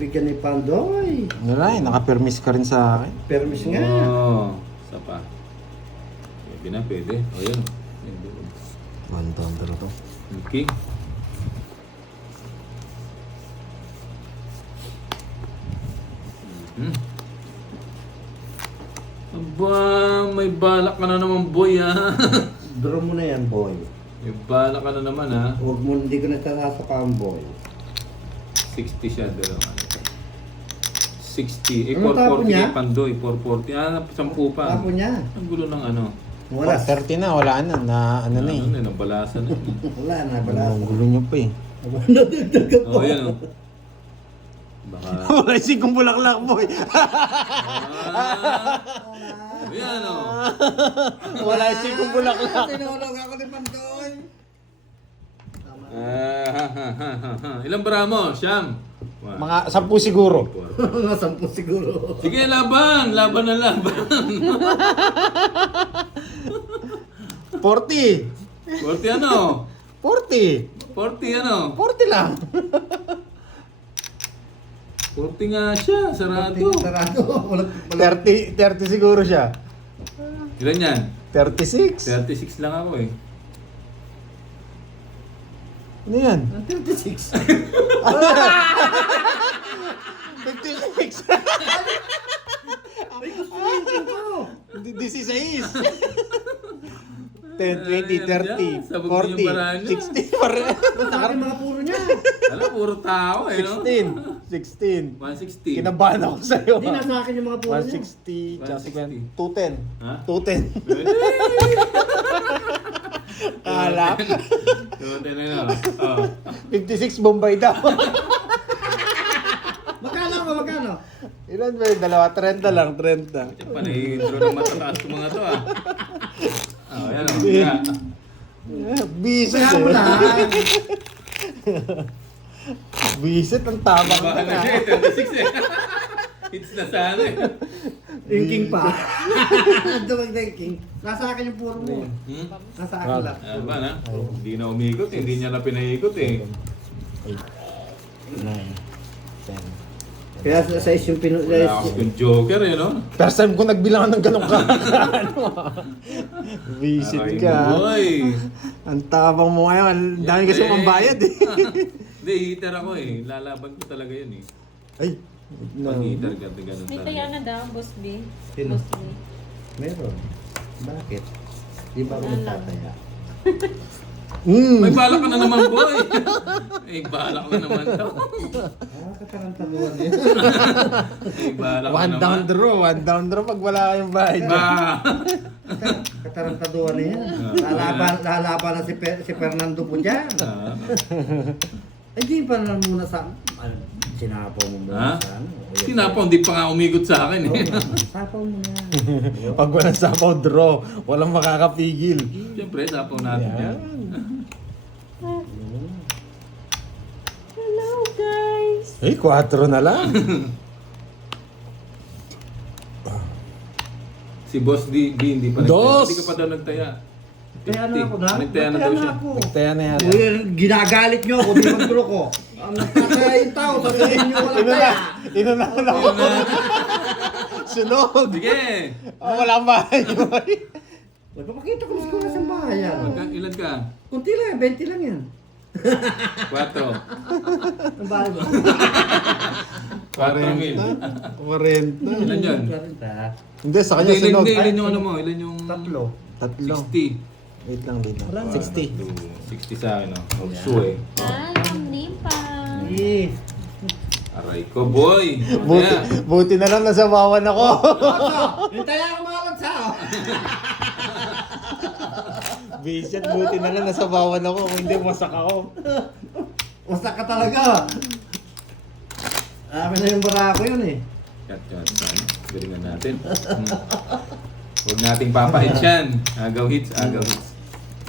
Bigyan ni Pandoy. Wala eh, naka-permis ka rin sa akin. Permis nga. Oo. Isa pa. Pwede na, pwede. O yan. One-thunder to. Okay. Hmm. Aba, may balak ka na naman, boy, ha? Draw mo na yan, boy. May balak ka na naman, ha? Huwag mo, hindi ko na sasasakang, boy. 60 siya, dalawa. 60. Eh, Ano tapo 440 niya? kay Pandoy. 440. Ah, 10 pa. Tapo niya. Ang gulo ng ano. Wala. 30 na, wala na. Ano na eh. Ano, nabalasan na. Wala na, wala. Ang gulo niyo pa eh. Nadagdagan Oh, yan, oh. Baka... Wala sikong bulaklak boy. Yan, oh. Wala sikong bulaklak. Tinulog ako ni Pandoy. Ilang bara mo, Siyam? Mga 10 siguro. Mga 10 siguro. Sige, laban! Laban na laban! 40. 40 ano? 40. 40 ano? 40 lang. 40 nga siya, sarado. Sarado. Walang, 30 siguro siya. Ilan yan? 36. 36 lang ako eh. Ano yan? 36. 56. Ay, gusto niyo ko. 16. 10, 20, 30, Sabog niyo 40, yung baranya. 60. Pare. Nakari mga puro niya. Alam, puro tao eh, no? 16. 160. Kinabahan ako sa'yo. Hindi, nasa akin yung mga puro niya. 160, tsaka 160. 210. Ha? 210. Kalap. Tuntin na yun. Oh. 56 Bombay daw. Magkano ako, magkano? Ilan ba yun? Dalawa, 30 lang, 30. Panay-intro ng matataas ng mga to ah. Oh, yan o. Yeah. Bisit Kaya mo eh. lang. Bisit ang tama ko Baka na siya eh, 36 eh. Hits na sana eh. Thinking pa. Dumag thinking. Nasa akin yung puro mo. Hmm? Nasa akin lang. Ano ba na? Hindi na umikot, hindi niya na pinaikot eh. 8, 9, 10. Kaya sa size yung Wala ako yung joker eh, no? First time ko nagbilangan ng ganong ano. Visit Ay, ka. boy. Ang tabang mo ngayon. Ang dami kasi mong bayad eh. Hindi, hitter ako eh. Lalaban ko talaga yun eh. Ay. No. Pag hitter ka, ganun May talaga. taya na daw, Boss B. Sino? Boss B. Meron. Bakit? Di ba ako nagtataya? Mm. May balak ka na naman, boy. May balak na naman daw. Katarantaduan niya. May balak na One naman. down draw. One down draw pag wala kayong bayad. Ah. Katarantaduan niya. Lalaban na si Fernando po dyan. Ah. Hindi pa na muna sa... Sinapaw mo Ha? muna sa ano. Sinapaw, hindi pa nga umigot sa akin eh. Sapaw mo na. Pag walang sapaw draw, walang makakapigil. Siyempre, sapaw natin yan. Hello, guys! Eh, 4 na lang. Si Boss D, hindi pa Dos! Hindi ka pa daw nagtaya. Kaya na ako na. Nagtaya na daw siya. Nagtaya na yan. Ginagalit nyo ako, di magduro ko. Ang nagtataya yung tao, sabihin nyo walang taya. Inunahan ako. Sunog. Sige! Oh, walang bahay. Magpapakita ko sa sa bayan. Ilan ka? Kunti lang, 20 lang yan. 4. Ang bahay mo. 4 mil. 40. Ilan yun? Hindi, sa kanya Ilan, sunog. ilan yung ano mo? Ilan yung... Tatlo. 60. Wait lang, wait lang. 60. 60 sa akin, oh. Su eh. Ah, ang nimpa. Eh. Aray ko, boy! Buti na lang nasabawan ako. Yung taya ko mga lansa. Visit, buti na lang nasabawan ako. Kung hindi, masak ako. Wasak ka talaga. Amin na yung barako yun eh. Cut. Galingan natin. Huwag nating papahits yan. Agaw hits.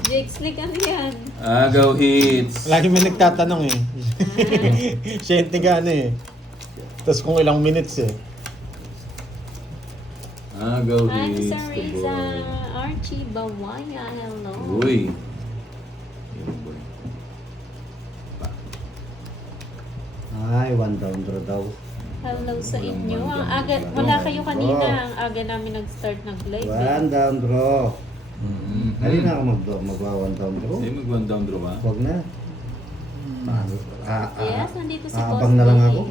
Jake Slick, ano yan? Agaw hits. Lagi may nagtatanong eh. Siya yung tiga ano eh. Tapos kung ilang minutes eh. Agaw Hi, hits. Sir Riza. Archie Bawaya, hello. Uy. Yan, boy. Pa. Ay, 1 down draw daw. Hello sa inyo. Ang aga, wala kayo kanina. Ang aga namin nag-start nag-live. 1 down draw. Mm-hmm. Hindi na ako magwa 1 down draw. Sige, mag-one down draw ha. Huwag na. Yes, nandito si Boss Aabang na lang Lee. ako.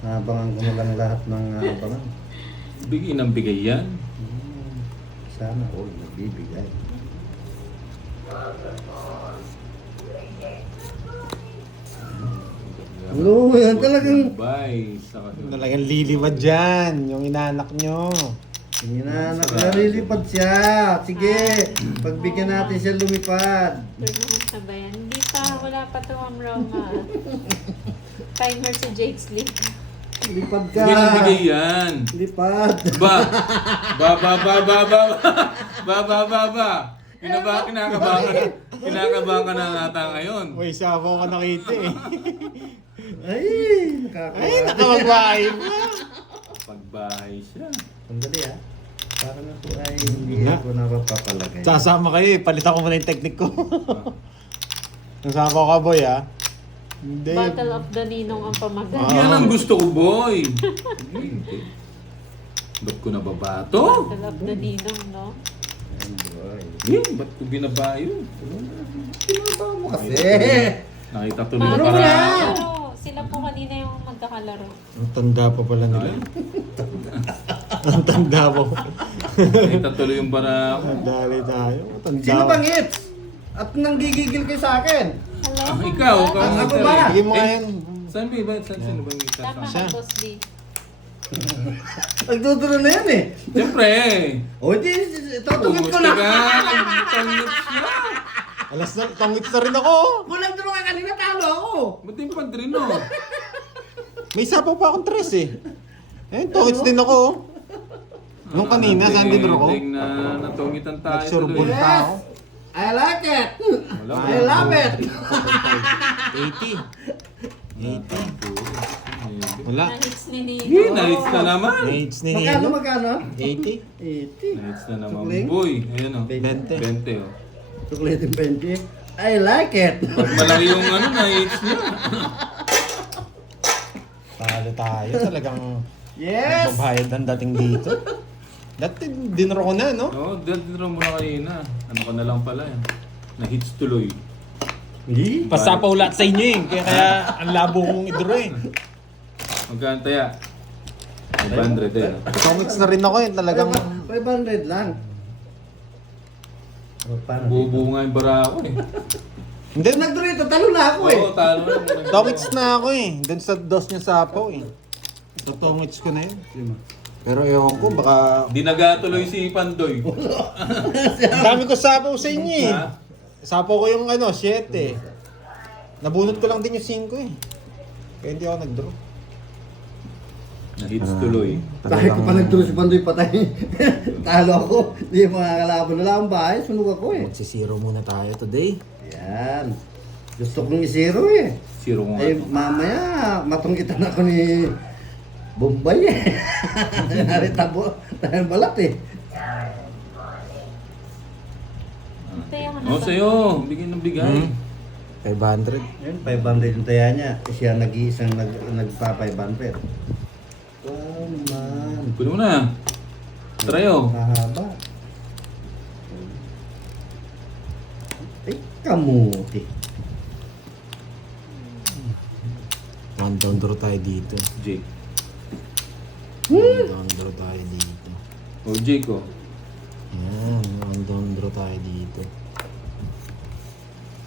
Aabangan ko na lang lahat ng aabangan. Bigay ng bigay yan. Sana all nagbibigay. Ano, yan talagang... Bye. Sa kasunod. Talagang liliwad dyan, yung inanak nyo. Hindi na, nakalilipad siya. Sige, pagbigyan natin siya lumipad. Turn naman sabayan. Hindi pa, wala pa to ang Roma. Timer si Jake Sleep. Lipad ka. Bigay ng bigay yan. Lipad. Ba! Ba! Kinakabahan ka na nata ngayon. Uy, sabaw ka nakita eh. Ay, nakakawa. Ay, nakawagwain mo. Pagbahay siya. Sandali ah. Para na po ay hindi Nga. ako napapalagay. Sasama kayo eh, palitan ko muna yung technique ko. Nasama ka boy ah. Hindi. Battle of the Ninong ang pamagat. Ah. Yan ang gusto ko, boy. Ba't ko nababato? Battle of the Ninong, no? Ayan, boy. Ba't ko binabayo? Pinaba mo kasi. Nakita tuloy Mga yung para. kalaro. Sila po kanina yung magkakalaro. Ang tanda pa pala nila. Ang tanda mo. Nakita tuloy yung para. Dali tayo. Ang tanda Sino mo. bang hits? At nanggigigil kayo sa akin? Hello, Ikaw, ikaw ang Ako hiter ba? eh. Sige mo nga yan. Saan ba? Sino ba yung hiter? Tama Siya. ka, Boss Lee. Nagduduro na yan eh. Siyempre. O di, tutungit ko na. Tangit siya. Alas na, tongits na rin ako. Kulang duro ka kanina, talo ako. Ba't yung padrino? May sapaw pa akong tres eh. Eh, tongits din ako. Nung kanina, saan din ako? Na natungitan tayo Nagsurbol tuloy. pa ako. I like it. Wala. I love it. 80. Wala. Na-hits ni Nino. Nahits na naman. Hits ni Magkano, Nino. magkano? 80. 80. Nahits na naman. Tukling? Boy, ayan o. 20. 20 o. Chocolate and benji. I like it. Pag malaki yung nahits niya. Talo tayo. Talagang Yes. magbabayad ang dating dito. Dati dinro ko na, no? Oo, dinro mo na kanina. Ano ka na lang pala yan. Nahits tuloy. Hindi. Pasapaw lahat sa inyo eh. Kaya ang labo kong idro eh. Magkano taya? 500 eh. Tongits na rin ako eh. Talagang 500 lang. O, paano? Bubuo nga yung bara ako eh. hindi. Nagduro ito, talo na ako eh. Oo, talo na. Tongits na ako eh. Doon sa dos niya sapaw eh. So tongits ko na yun. Pero ewan ko baka... Di nagatuloy si Pandoy. Ang dami ko sapaw sa inyo eh. Ha? Sapaw ko yung 7 eh. Nabunot ko lang din yung 5 eh. Kaya hindi ako nag-draw. Nahits tuloy. Dahil ko pa nagduro si Pandoy patay. Talo ako. Hindi mga kalaban na lang ang bahay. Sunog ako eh. Magsisiro muna tayo today. Yan. Gusto kong isiro eh. Zero ko nga Ay, to. mamaya, matungkitan ako ni Bombay eh. Nari tabo, dahil balat eh. Tayo ka na Oo, ba? sa'yo. Bigyan ng bigay. 500. Yan, 500 yung taya niya. Siya nag-iisang nagpa-500. Wow naman. Kunin mo na. Trayo. Mahaba. Ay, kamuti. One down draw tayo dito. Jake. One down draw tayo dito. O, Jake oh. Ayan, one down draw tayo dito.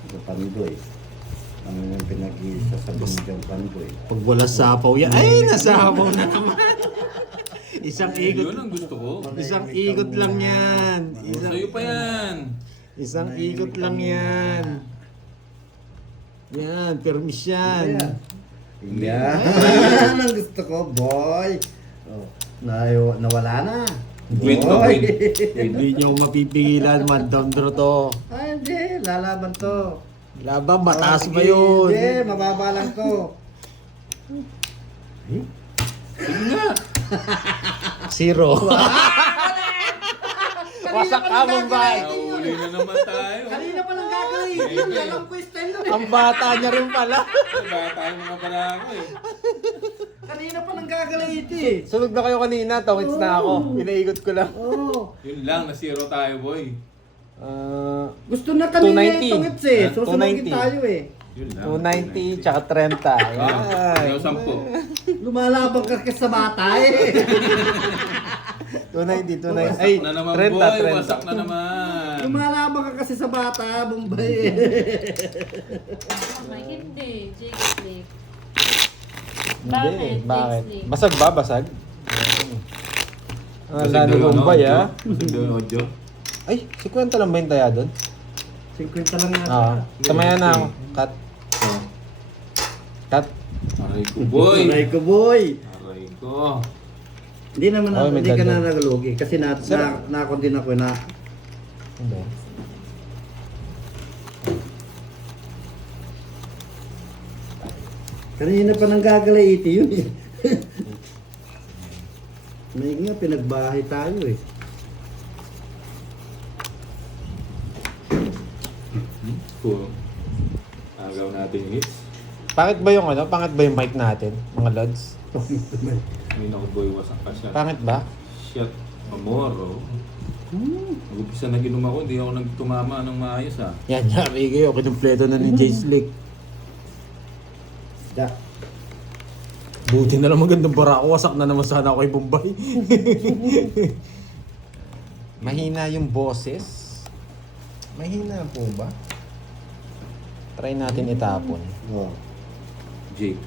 Ito Pandoy. Ano yung pinag-iisa sa Bumijang Pandoy. Pag wala sapaw yan, ay nasapaw na naman. Isang Yun ikot. ang gusto ko. Isang ikot lang yan. O, sa'yo pa yan. Isang ikot lang yan. Yan, permis yan. Yan. Ang gusto ko, boy. Oh, nawala na. Wait ka, Boy. wait. Hindi nyo mapipigilan, one down draw to. Ay, hindi. Lalaban to. Laban, mataas ba Sige, yun? Hindi, mababa lang to. Sige nga. 0. Wasak ka mong bay. Nahuli na naman tayo. Kanina pa lang gagawin yun, alam ko yung style nun eh. Ang bata niya rin pala. Bata yung mga pala ako eh. Kanina pa nang gagalaiti eh. Sunog na kayo kanina, tawits na ako. Pinaikot ko lang. Oo. Yun lang, na-zero tayo boy. Gusto na kanina 290. yung tungits eh. Ah, Susunogin 290. tayo eh. Yun lang. 290 tsaka 30. Ah, Yan. 10. Lumalabang ka sa bata eh. 290, 290. Wasak Ay, na naman 30, boy, 30. wasak na naman. Lumalabang ka kasi sa bata, Bombay eh. Ay, hindi. Jake Slip. Hindi, Bakit? bakit? Jake Slip. Basag ba? Basag? Ah, Basig lalo daw yung Bombay audio. ah. Basig daw yung audio. Ay, si kwenta lang ba yung taya doon? 50 lang nga. Ah, kamaya na ako. Cut. Oh, Cut. aray ko boy. Aray ko boy. Aray ko. Hindi naman Oh, may hindi ka na dagdag. nagalugi kasi nakon din ako na Hindi. kanina pa nang gagalaiti yun eh. May nga pinagbahay tayo eh. Cool. Agaw natin yung hits. Pangit ba yung ano? Pangit ba yung mic natin? Mga lods? May naku boy, wasak ka siya. Pangit ba? Shit, amoro. Mag-upisa na ginom ako, hindi ako nagtumama ng maayos ah. Yan, yari kayo. Kinumpleto na ni Jay Slick. Da. Buti na lang magandang bara ako. Wasak na naman sana ako kay Bombay. Mahina yung boses. Mahina po ba? Try natin itapon. Oh. Jake.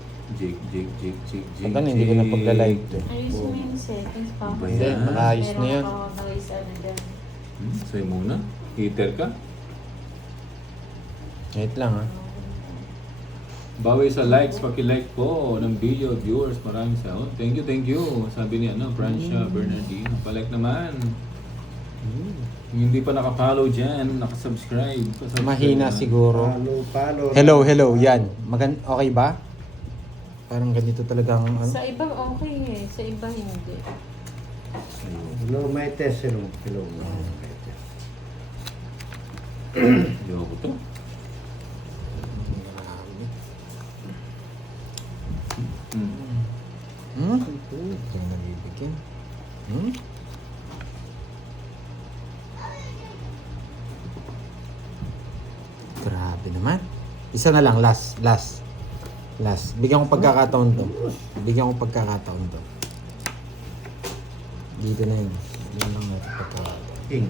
Hanggang hindi ko na pagla-live to. Ayos mo yung settings pa. Ba Hindi, yan? maayos na yan. Meron pa noise ano dyan. Sa'yo muna. Heater ka. Wait lang ha. Bawi sa likes, paki-like po ng video viewers. Maraming salamat. Thank you. Sabi ni Francia Bernardino. Pa-like naman. Yung hindi pa nakapollow dyan, nakasubscribe. Pa-subscribe Mahina naman. siguro. Palo. Hello, yan. Okay ba? Parang ganito talagang ano. Sa iba okay eh. Sa iba hindi. Hello, may test. Hello. Ayoko to. Ito yung nabibigyan. Grabe naman. Isa na lang, last. Bigyan ko pagkakataon to. Dito na yun. Bigyan lang natin pagkakataon. King.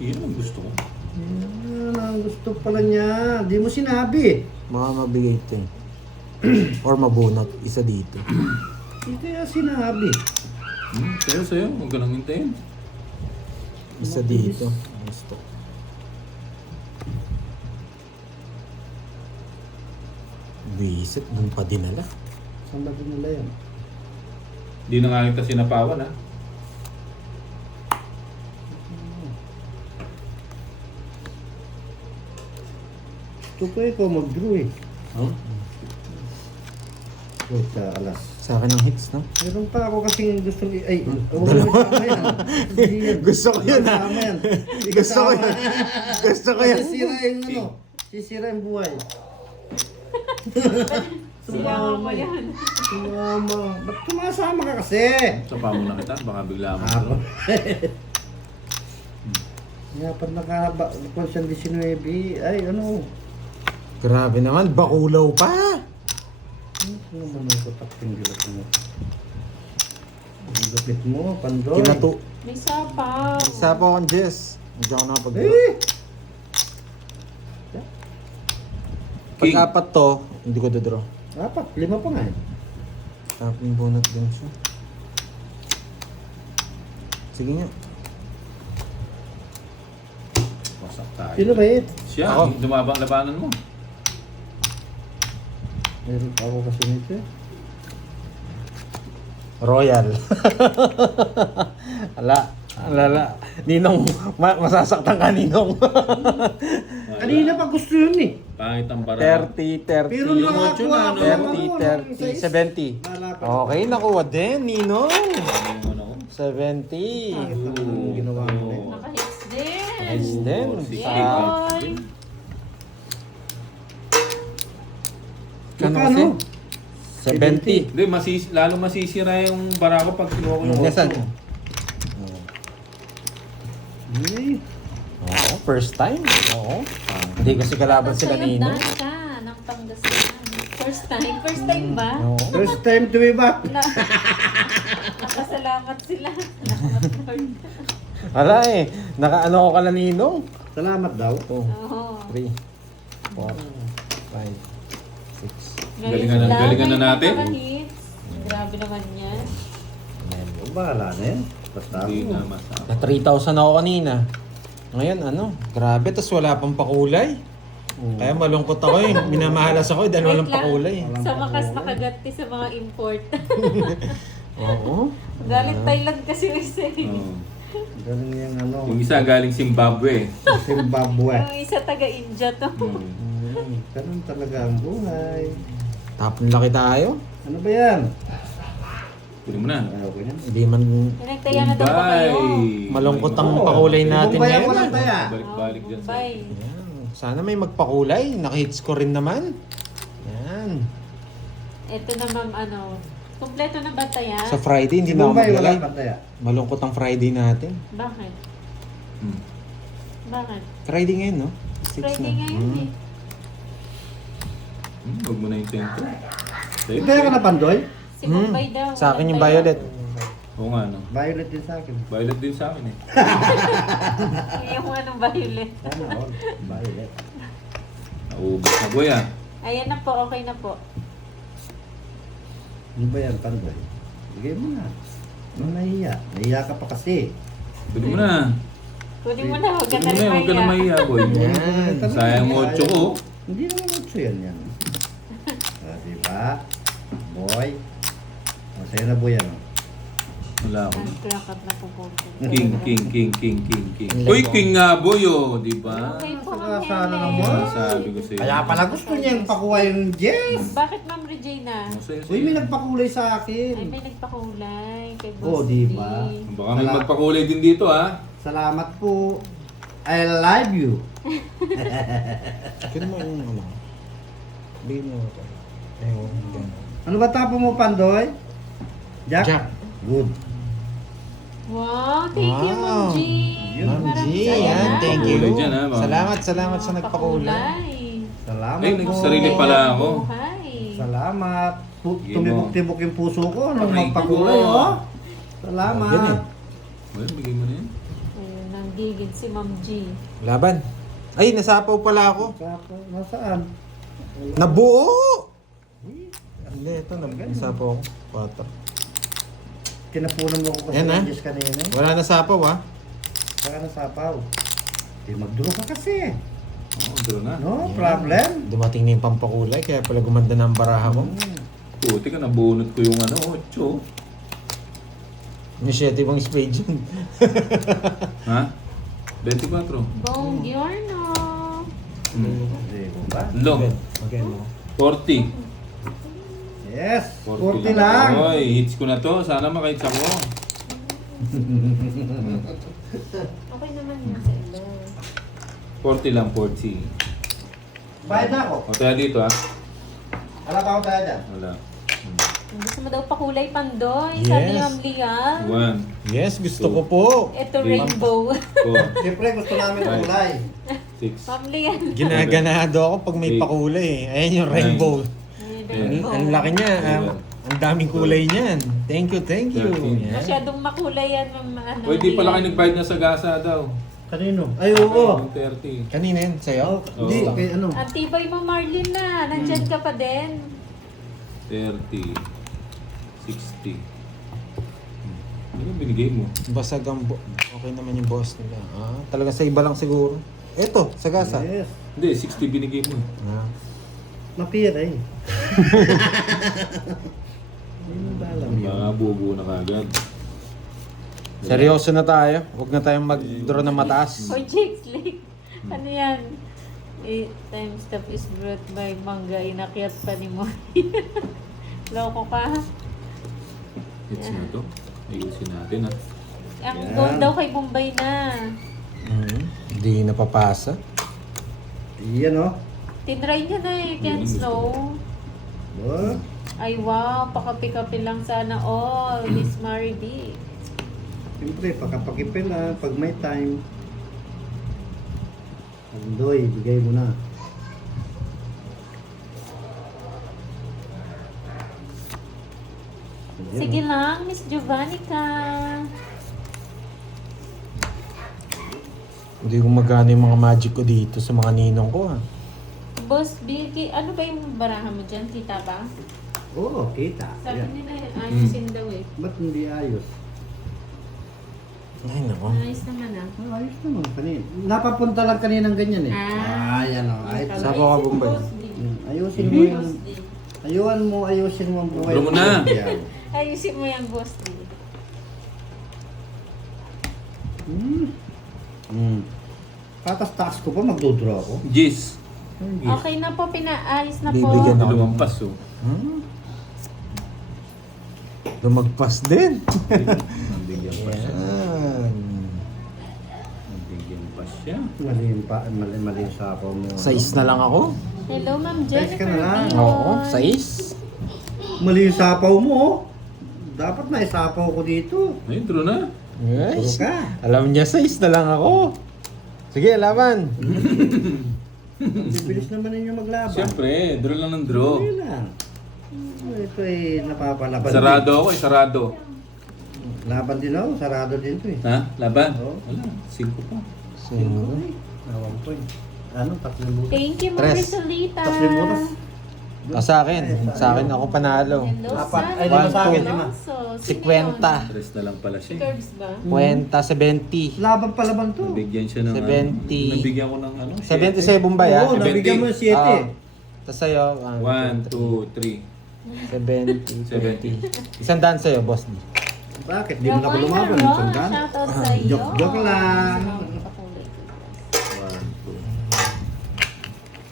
Yan ang gusto ko. Yan ang gusto pala niya. Di mo sinabi. Baka mabigay ito eh. Or mabunot. Isa dito. Hindi kaya sinabi. Sa'yo. Huwag ka nang hintayin. Isa dito. Gusto. Bisit. Nung pa dinala. Saan ba nila yan? Hindi na nga kita sinapawan ha. Ito pa ikaw mag-draw eh. Oh? Ito sa alas. Sa akin ang hits, no? Meron pa ako kasing gusto ay, huwag mo kasama yan. Hindi yan. Gusto ko yun, ha? Kasama yan. Hindi Gusto ko kasama. yan. Gusto ko yan. Sisira yung ano. Sisira yung buhay. Siyawa mo yan. Sumama. Ba't kumasama ka kasi? Sapa mo na kita, baka bigla mo. Ako. Nga pag nakahaba, kung siyang 19, ay ano. Grabe naman, bakulaw pa. Ano naman ang kutak-ting gilat mo? Ang gapit mo, pandoy. Kinato. May sapaw. Isa pa akong Jess. Hindi ako nakapag Eh! Pag-apat to, hindi ko dodraw. Apat, 5 pa nga eh. Tapos bunot din siya. Sige nga. Wasak tayo. Sino ba eh? Siya, Ako. dumabang labanan mo. Meron pa ako kasi nito eh. Royal. Alala. Ninong, masasaktan ka, Ninong. Kanina pa gusto yun eh. Pangit ang bara. 30. Pero Yung nakakuha ocho ako na, no? ng ano, 30, 70. Malapit. Okay, nakuha din, Ninong. Ano ko? 70. Bakit naman yung ginawa mo eh? Naka-hits din. Nice din. Oh, 60. Yay! Magkano Magkano? kasi? 70. Hindi, lalo masisira yung barako pag kinuha ko yung Nasaan? 8. Ay, Oo, first time. Oo. Hindi kasi kalaban si kanina. Ka ng Pangasinan. First time ba? Oo. first time to be back. Nakasalamat sila. Salamat Lord. Wala eh. Nakaano ko kala ninong. Salamat daw. 2, Oo. 3, 4, 5, 6. Galingan na natin. Nakahits. Grabe naman yan. O, bahala na yan. Basta Hindi ako. na masama. Na 3,000 ako kanina. Ngayon ano, grabe, tas wala pang pakulay. Kaya malungkot ako eh. Minamahalas ako dahil walang Wait lang. pakulay. Sa wakas nakaganti sa mga import. Oo. Galing Thailand kasi isa eh. Oo. Galing yung ano, Yung isa galing Zimbabwe. Zimbabwe. Yung isa taga-India to. Ganun talaga ang buhay. Tapon laki tayo. Ano ba yan? Kunin mo na. Ayaw ko yan. Hindi man Pinagtaya na daw ba kayo? malungkot ang Oo. pakulay natin Bombay ang ngayon. walang taya. Balik-balik dyan sa... Bye. Yan. Sana may magpakulay. Nakahits ko rin naman. Yan. Ito na ma'am ano. Kompleto na ba tayo? Sa Friday, hindi Si na ako Bombay maglalay. walang taya. Malungkot ang Friday natin. Bakit? Hmm. Bakit? Friday ngayon, no? 6 Friday na. ngayon eh. Huwag mo na yung tempo. Hindi ka na Pandoy? Si Bombay daw. Sa akin yung walang violet. Oo nga, no. Violet din sa akin. Violet din sa akin eh. tayo. Yung anong violet. Sana all. Violet. Naubos na boy ah. Ayan na po, okay na po. Ano ba yan, Pandoy? Bigay mo na. Ano nahiya? Nahiya ka pa kasi. Kunin mo na. Kunin mo na, huwag ka Kunin na mo na, huwag ka na rin mahiya boy. Yan. Sayang mo 8 ko. Hindi naman mucho yan yan. Diba? Boy. Masaya na boy yan. Wala ako. Nagkakap na po po. King. Uy, king nga boy oh, di ba? Okay po, Saka Ma'am sana Helen. naman. Sabi ko sa'yo. Kaya pala gusto niyang pakuha yung Jess. Bakit Ma'am Regina? Masaya Uy, may sa'yo. nagpakulay sa Ay, akin. may nagpakulay kay Boss Oh, di ba? D. Baka may magpakulay din dito ah. Salamat po. I love you. Kaya mo yung ano. Bigyan mo ito. Ewan, ganun. Ano ba tapo mo, Pandoy? Jack? Jack. Good. Wow, thank you, Ma'am G. Yun, Ma'am G, Maraming yan. salamat. Thank you. Kulay dyan, ha, ma'am. Salamat sa nagpakulay. Salamat Ay, po. nagsarili pala ako. Buhay. Salamat. Sige mo. Tumibok-tibok yung puso ko. Nung Aray magpakulay, ko. oh. Yan Salamat. eh. Well, bigay mo na yan. Ayun, nanggigid si Ma'am G. Laban. Ay, nasapaw pala ako. Nasaan? Nabuo! Hindi, ito. Nasapaw ako. 4. Tinapunan mo ko kasi Yan, ng ah. Diyos kanina. Wala nasapaw ha. Saka nasapaw. Mag-draw ka kasi. Oo, draw na. No problem. Dumating na yung pampakulay, kaya pala gumanda na ang baraha mo. Puti ka, nabunot ko yung ano, 8. May 7 bang spade yun. Ha? 24. Bong Giorno. Hindi ko ba? Long. Okay, no. 40. Yes. 40 40 lang. Oy, hits ko na to. Sana makahits ako. Okay naman yan sa ilo. 40 lang, 40. Bayad na ako. O, tayo dito ah. Wala pa ako tayo dyan. Wala. Gusto mo daw pakulay Pandoy? Sabi ni Yes. Ma'am Liam. 1, Yes, gusto ko po. Ito Three. rainbow. 4, Siyempre gusto namin Ay. kulay. 6. Ma'am Liam. Ginaganado ako pag may Eight. pakulay eh. Ayan yung rainbow. Ang laki niya. Ang daming kulay niyan. Thank you, thank you. 13. Yan. Masyadong makulay yan, Ma'am. Ano, Uy, di pala kayo Liam. nagbayad na sa gasa daw. Kanino? Ay, oo. Yung 30. Kanina yun, sa'yo? Hindi, Oo. kay ano? Ang tibay mo, Marlene na. Nandyan ka pa din. 30. 60. Ano yung binigay mo? Basag ang okay naman yung boss nila. Ah, talaga sa iba lang siguro. Eto, sa gasa. Yes. Hindi, 60 binigay mo. Ah. Mapira eh. Hindi mo ba alam yun? Mga bubo na kagad. Seryoso na tayo. Huwag na tayong mag-draw ng mataas. Or Jake's Lake. Ano yan? 8 times stuff is brought by manga. Inakyat pa ni mo. Loko ka. Hits na to. Ayusin natin ah. Ang Yan. gold daw kay Bombay na. Hindi napapasa. Yan oh. Tinry niya na eh, Ken Yun ang gusto Snow. Oh, Ay wow, pakapi-kapi lang sana all, Miss Mary B. siyempre, pakapakipin na pag may time. Andoy, bigay mo na. Sige lang, Miss Giovannica. Hindi ko magana yung mga magic ko dito sa mga ninong ko ha. Boss Vicky, ano ba yung barahan mo dyan? Kita ba? Oo, kita. Sabi Ayan. nila, ayusin daw eh. Ba't hindi ayos? Ay nako. Ayos naman ah. Ah, ayos naman kanina. Napapunta lang kaninang ganyan eh. Ah. Yan o. Ayos. Sa ako ka, Bombay. Boss D. Ayusin mo yung... Boss D. Ayusin mo ang buhay. Bro mo na. Yan. Ayusin mo yan, Boss D. Tatas-taas ko pa, magdodraw ako. Jis. Okay na po, pinaayos na po. Bibigyan ako. Lumampas oh. Lumagpas din. Nabigyan pa siya. Yan. Nabigyan pa siya. Mali yung sapaw mo. Size na lang ako. Hello, Ma'am Ayos ka Jennifer. na lang. Dion. Oo, size. Mali yung sapaw mo. Oh. Dapat na isapaw ko dito. Ayun, draw na. Yes. Puro ka. Alam niya, size na lang ako. Sige, laban. Bibilis naman ninyo maglaban. Siyempre, draw lang ng draw. Hindi lang. Ito ay napapalaban. Sarado ako eh, sarado. Laban din ako. Sarado din ito eh. Ha? Laban? Oo. Wala, 5 pa. Sino? Nawang po eh. Ano? 3 butas. Thank you, Ma'am Tres. Risolita. 3 butas. Sa akin ako panalo. Hello, Apat. Sally Ay, lima sa akin, lima. Alonso. Si Sino Kwenta. yun? Tres na lang pala Si siya. Curbs ba? Kwenta, 70. Laban palaban to. Nabigyan siya ng 70. Nabigyan ko ng ano? 77 ba ya? Oo, nabigyan mo yung 7. Tapos sa'yo, 1, 2, 3. 70. 100 sa'yo, boss. Bakit? Di mo na ako Ravina lumaban. Ron, Sundan. shoutout sa iyo. Joke lang. 1,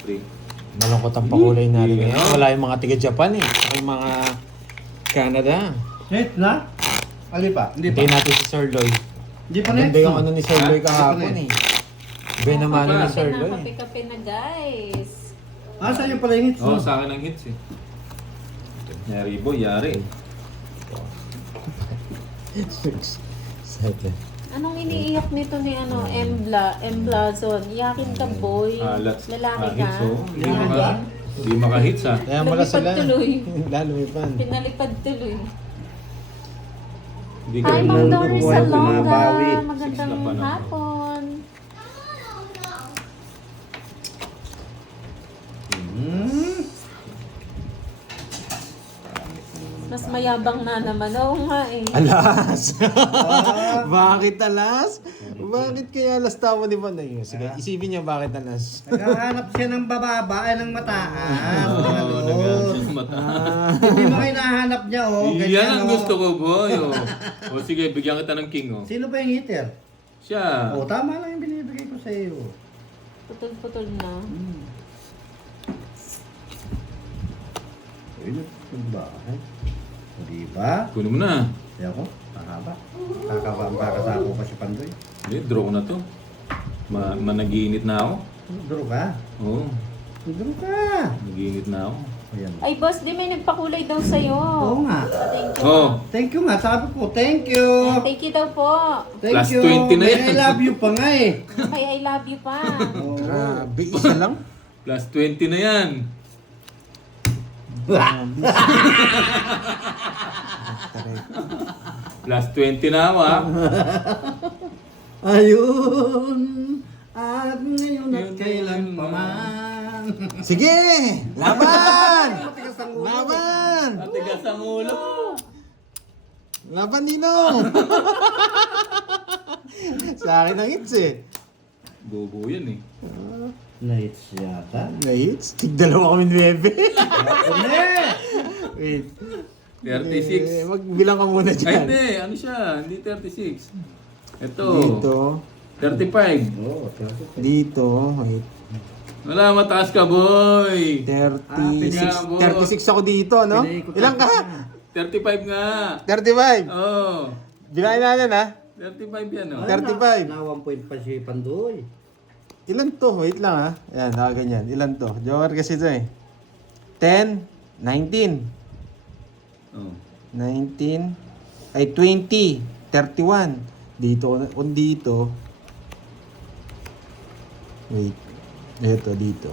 2, 3. Malungkot ang pakulay natin ngayon. Wala yung mga tiga-Japan eh. Saka yung mga Canada. Net na? Ali pa? Hindi pa. Hintayin natin si Sir Lloyd. Hindi pa net. Ganda yung ano ni Sir Lloyd kahapon Hindi eh. Iba naman ano ni Sir Lloyd. Kape-kape na, guys. Ah, sa'yo pala yung hits. Oo, no? sa akin ang hits eh. Yari bo, yari. Excited. Anong iniiyak nito ni ano, Emblazon? Iyakin ka, boy. Lalaki ka. Hits oh. Hindi maka-hits ah. Kaya wala Lumipad sila. tuloy. Lumipad. Pinalipad tuloy. Hindi ka Hi, rin Ma'am Nandun Doris po ay Salonga. bumabawi. Magandang Six na pa lang. hapon. Mas mayabang na naman. Oo nga eh. Alas! Bakit alas? Bakit kaya alas tawa ni Manay? Sige, isipin niya bakit alas. Naghahanap siya ng bababa ay ng mataas. Oo, Ano? naghanap siya ng mata. Hindi mo kayo nahanap niya, oh. Yan Ganyan, ang oh. gusto ko, boy. Oh. O sige, bigyan kita ng king, oh. Sino ba yung hitter? Siya. Oh, tama lang yung binibigay ko sa iyo. Putol-putol na. Uy, yung bahay. Di ba? Kunin mo na. Di ako, mahaba. Kakasako pa si Pandoy. Hindi, draw ko na to. Nag-iinit na ako. Duro ka. Oo, Duro ka. nag-iinit na ako. Ayan. Ay, boss, di may nagpakulay daw sa'yo. Oo nga. Thank you. Oh, Thank you nga. Sabi ko, thank you. Thank you daw po. Thank Plus you. 20 na May yan. I love you pa nga eh. May I love you pa. Oo. Grabe, isa lang. plus 20 na yan. Plus 20 na ako, ah. Ayun. At ngayon at kailan pa man. Sige! Laban! Matigas ang ulo. Laban! Matigas ang ulo. Laban, Ninong! Sa akin ang hits eh. Bobo yan, eh. Nights yata. Na hits? Tig-dalawa kami 9. Wait. 36. Magbilang ka muna Ay, dyan. hindi. Ano siya? Hindi 36. Ito. Dito. 35. Oo, talaga. Dito. Wait. Wala, mataas ka, boy. 36. boy. 36 ako dito, no? Pinaikot Ilan ka? 35 nga. 35. Oo. Bilangin natin, ha? 35 yan, oh. 35. Na 1 point pa si Pandoy. Ilan to? Wait lang, ha? Ayan, nakaganyan. Ilan to? Joker kasi to, eh. 10, 19. Oh. 19. Ay, 20. 31. Dito, kung dito. Wait. Ito, dito.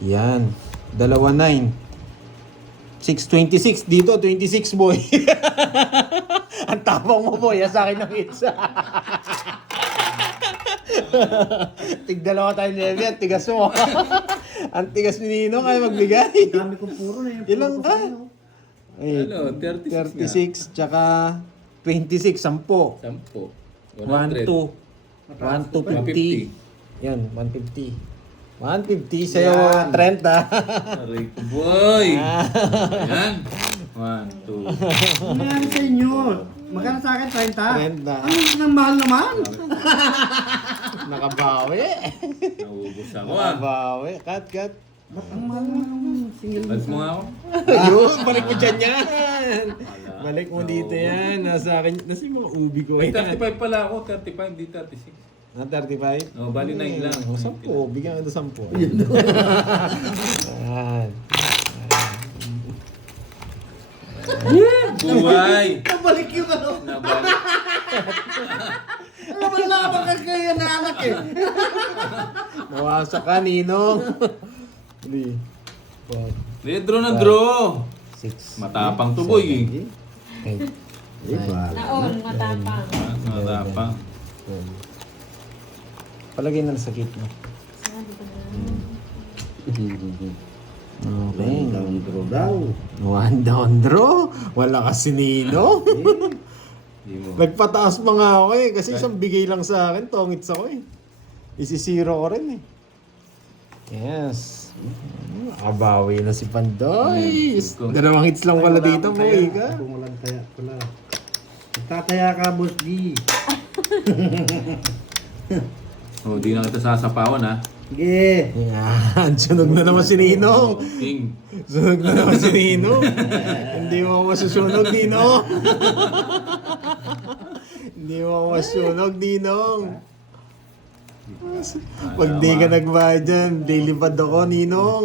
Yan. Dalawa 9. 626. Dito, 26, boy. Ang tapang mo, boy. Sa akin ng hits. Tigdalawa tayo level at tigas mo. Ang tigas ni Ninong ay magbigay. Dami kong puro na yung Ilang ka? Ay, Ano, 36 36 tsaka 26, 10. 10. 1, 2. 1, 2, 50. Yan, 150. 150 sa'yo, Yan. 30. Aray ko, boy! Ayan. 1, 2. Ano nangyari sa inyo? Magkano sa akin? 30? 30. Ano nang mahal naman? Nakabawi. Naubos ako ah. Nakabawi. Cut. Ba't ang mahal naman? Single Balis mo nga ako. Ayun, balik mo dyan yan. Balik mo dito yan. Nasa akin, nasa yung mga ubi ko May yan. 35 pala ako. 35, di 36. Na 35? Oh, bali 9 lang. O, 10. Bigyan ka na 10. Yan. Buhay! Nabalik yung ano. Nabalik. Alam mo na kapag kayo na anak eh. Mawasak ka, Ninong. 3, 4, Draw na draw! 6. Matapang to, boy eh. 8, Naon, matapang. Matapang. Palagay na sa gitna. Sabi ko na. Okay. Down draw daw. One down draw. Wala ka si Nino. Di mo. Nagpataas pa nga ako eh. Kasi isang bigay lang sa akin. Tongits ako eh. Isi-zero ko rin eh. Yes. Abawi na si Pandoy. Dalawang hits lang pala dito, boy ka. Kung walang taya pala. Tataya ka, Boss D. Oh, di na kita sasapawan ha. Sige. Yan. Sunog na naman si Ninong. King. Sunog na naman si Ninong. Hindi mo masusunog, Ninong. Hindi mo masusunog, Ninong. Pag di ka nagbayad dyan, lilipad ako, Ninong.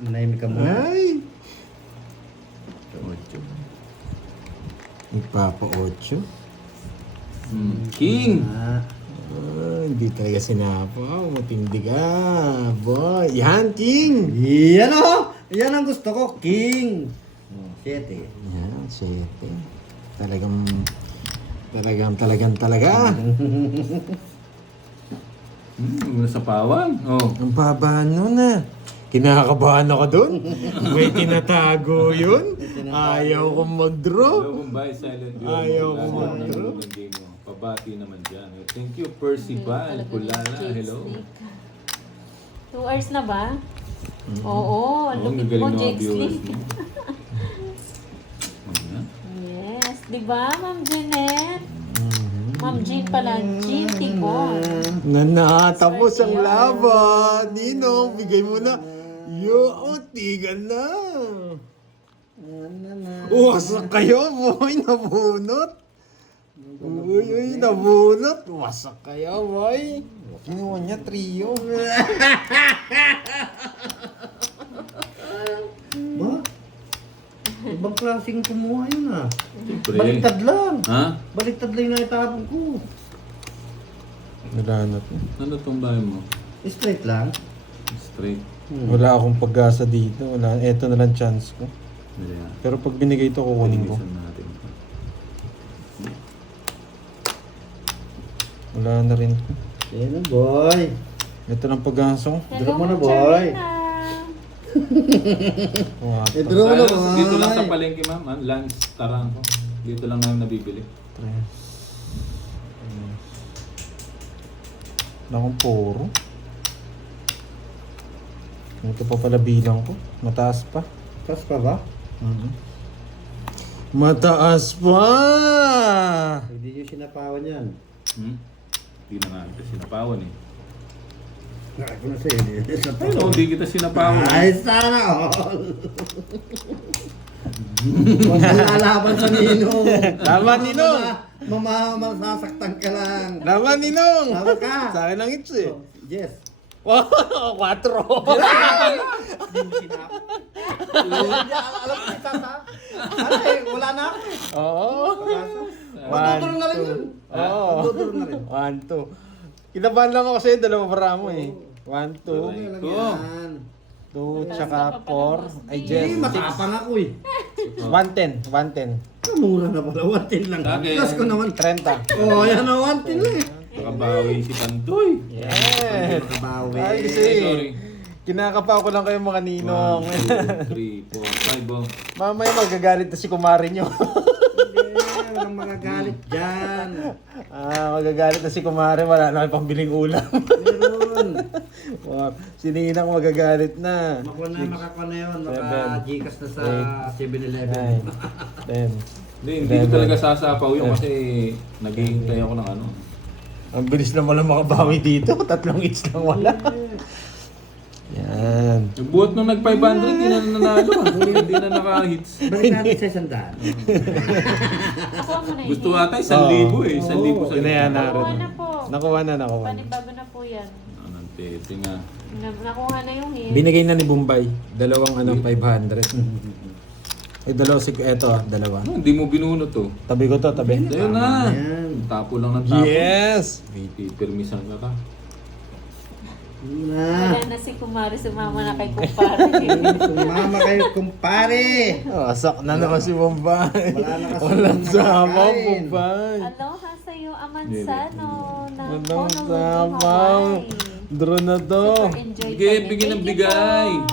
Manahimik ka muna. Ay! Nagpapa-8. King. Ah, Hindi talaga sinapaw. Matindi ka. Boy. Yan, King! yan o! Yan ang gusto ko, King. 7. Yan, 7. Talaga. Muna sa pawan. Oh. Ang baba nun ah. Kinakabahan ako dun. May tinatago yun. Ayaw kong mag-draw. Hello kung by silent viewer. Ayaw ko Kulala, mag-draw. ng game mo. Pabati naman dyan. Thank you, Percy Val. Kulala, hello. 2 hours na ba? Oo, ang Oo, lupit gagaling mo, ng mga Jake viewers Slick. mo. Ano? Yes, di ba, Ma'am Jeanette? Ma'am Jean pala, Jean Tibon. Nanatapos ang laban. Ninong, bigay mo na. Yo, tigan na. Wasak kayo, boy. Nabunot. Uy, nabunot. Wasak kayo, boy. Kinuha niya, trio. Ba? Ibang klaseng kumuha yun ah. Siyempre. Baliktad lang. Ha? Baliktad lang yung naitapon ko. Nalanat na. Ano tong bahay mo? Straight lang. Straight. Wala akong pag-asa dito. Wala. Eto na lang chance ko. Dali ah. Pero pag binigay ito, kukunin ko. Linisan natin. Wala na rin. Yan na, boy. Ito lang pag-asa ko. Draw mo na, Ma'am boy. Charina. What? Draw mo na, boy. Dito lang sa palengke, ma'am. Lance Taranco. Dito lang namin nabibili. Wala akong puro. Ito pa pala bilang ko. Mataas pa. Kas pa ba? Mataas pa! Hindi nyo sinapawan yan. Hindi na nga kita sinapawan eh. Nakako na sa'yo. Ano, hindi kita sinapawan. Ay, sana all. Huwag kang lalaban sa Ninong. Laban, Ninong! Masasaktan ka lang. Laban, Ninong! Tama ka. Sa akin ang hits eh. Yes. Wow, 4. Alam ko kita sa. Wala na ako eh. Oo. Magduduro na rin yun. Oo. Magduduro na rin. 1, 2. Kinabahan lang ako sa'yo, dalawa para mo eh. 1, 2, Okay lang yan. 2, tsaka 4. Ay, Hindi, Jess. matapang ako eh. 110, 110. Mura na pala, 110 lang. Bakit? Plus ko naman. 30. Oh, yan na, 110 lang eh. Nakabawi si Pandoy. Yes. Nakabawi. Ay, kasi Sorry. kinakapa ko lang kayo mga ninong. 1, 2, 3, 4, 5, oh. Mamaya magagalit na si kumari nyo. Hindi, walang magagalit dyan. Magagalit na si kumari, wala na kayong pambiling ulam. Meron. Wow, si Ninang magagalit na. Makakuha na yun. Seven. Maka-Gcash na sa 7-Eleven. 10. Hindi ko talaga sasapaw yun kasi naghihintay ako ng ano. Ang bilis na wala makabawi dito. 3 hits lang wala. Yan. Buhat nung nag-500, hindi na nanalo. Hindi na naka-hits. Balik natin sa 100. Nakuha mo na yun. Gusto ata 1,000 eh. 1,000 sa Kinayan na Nakuha rin. na po. Nakuha na. Panibago na po yan. Anong tete nga. Nakuha na yung hit. Binigay na ni Bombay. Dalawang 500. Ay, dalawa. Hindi mo binunot to. Tabi ko to, tabi. Ayun na. Yan. Tapo lang ng tapo. Yes! Permisan ka ka. Yun na. Wala na si Kumari, sumama na kay Kumpare. Sumama kayo, kumpare. Asak na naman si Bombay. Wala na kasi Walang sama, makakain. Bombay. Aloha sa'yo, Amansano. ng Walang Honolulu, sama. Hawaii. Draw na to. Super enjoy Sige, kami. bigyan ng Thank you bigay. po.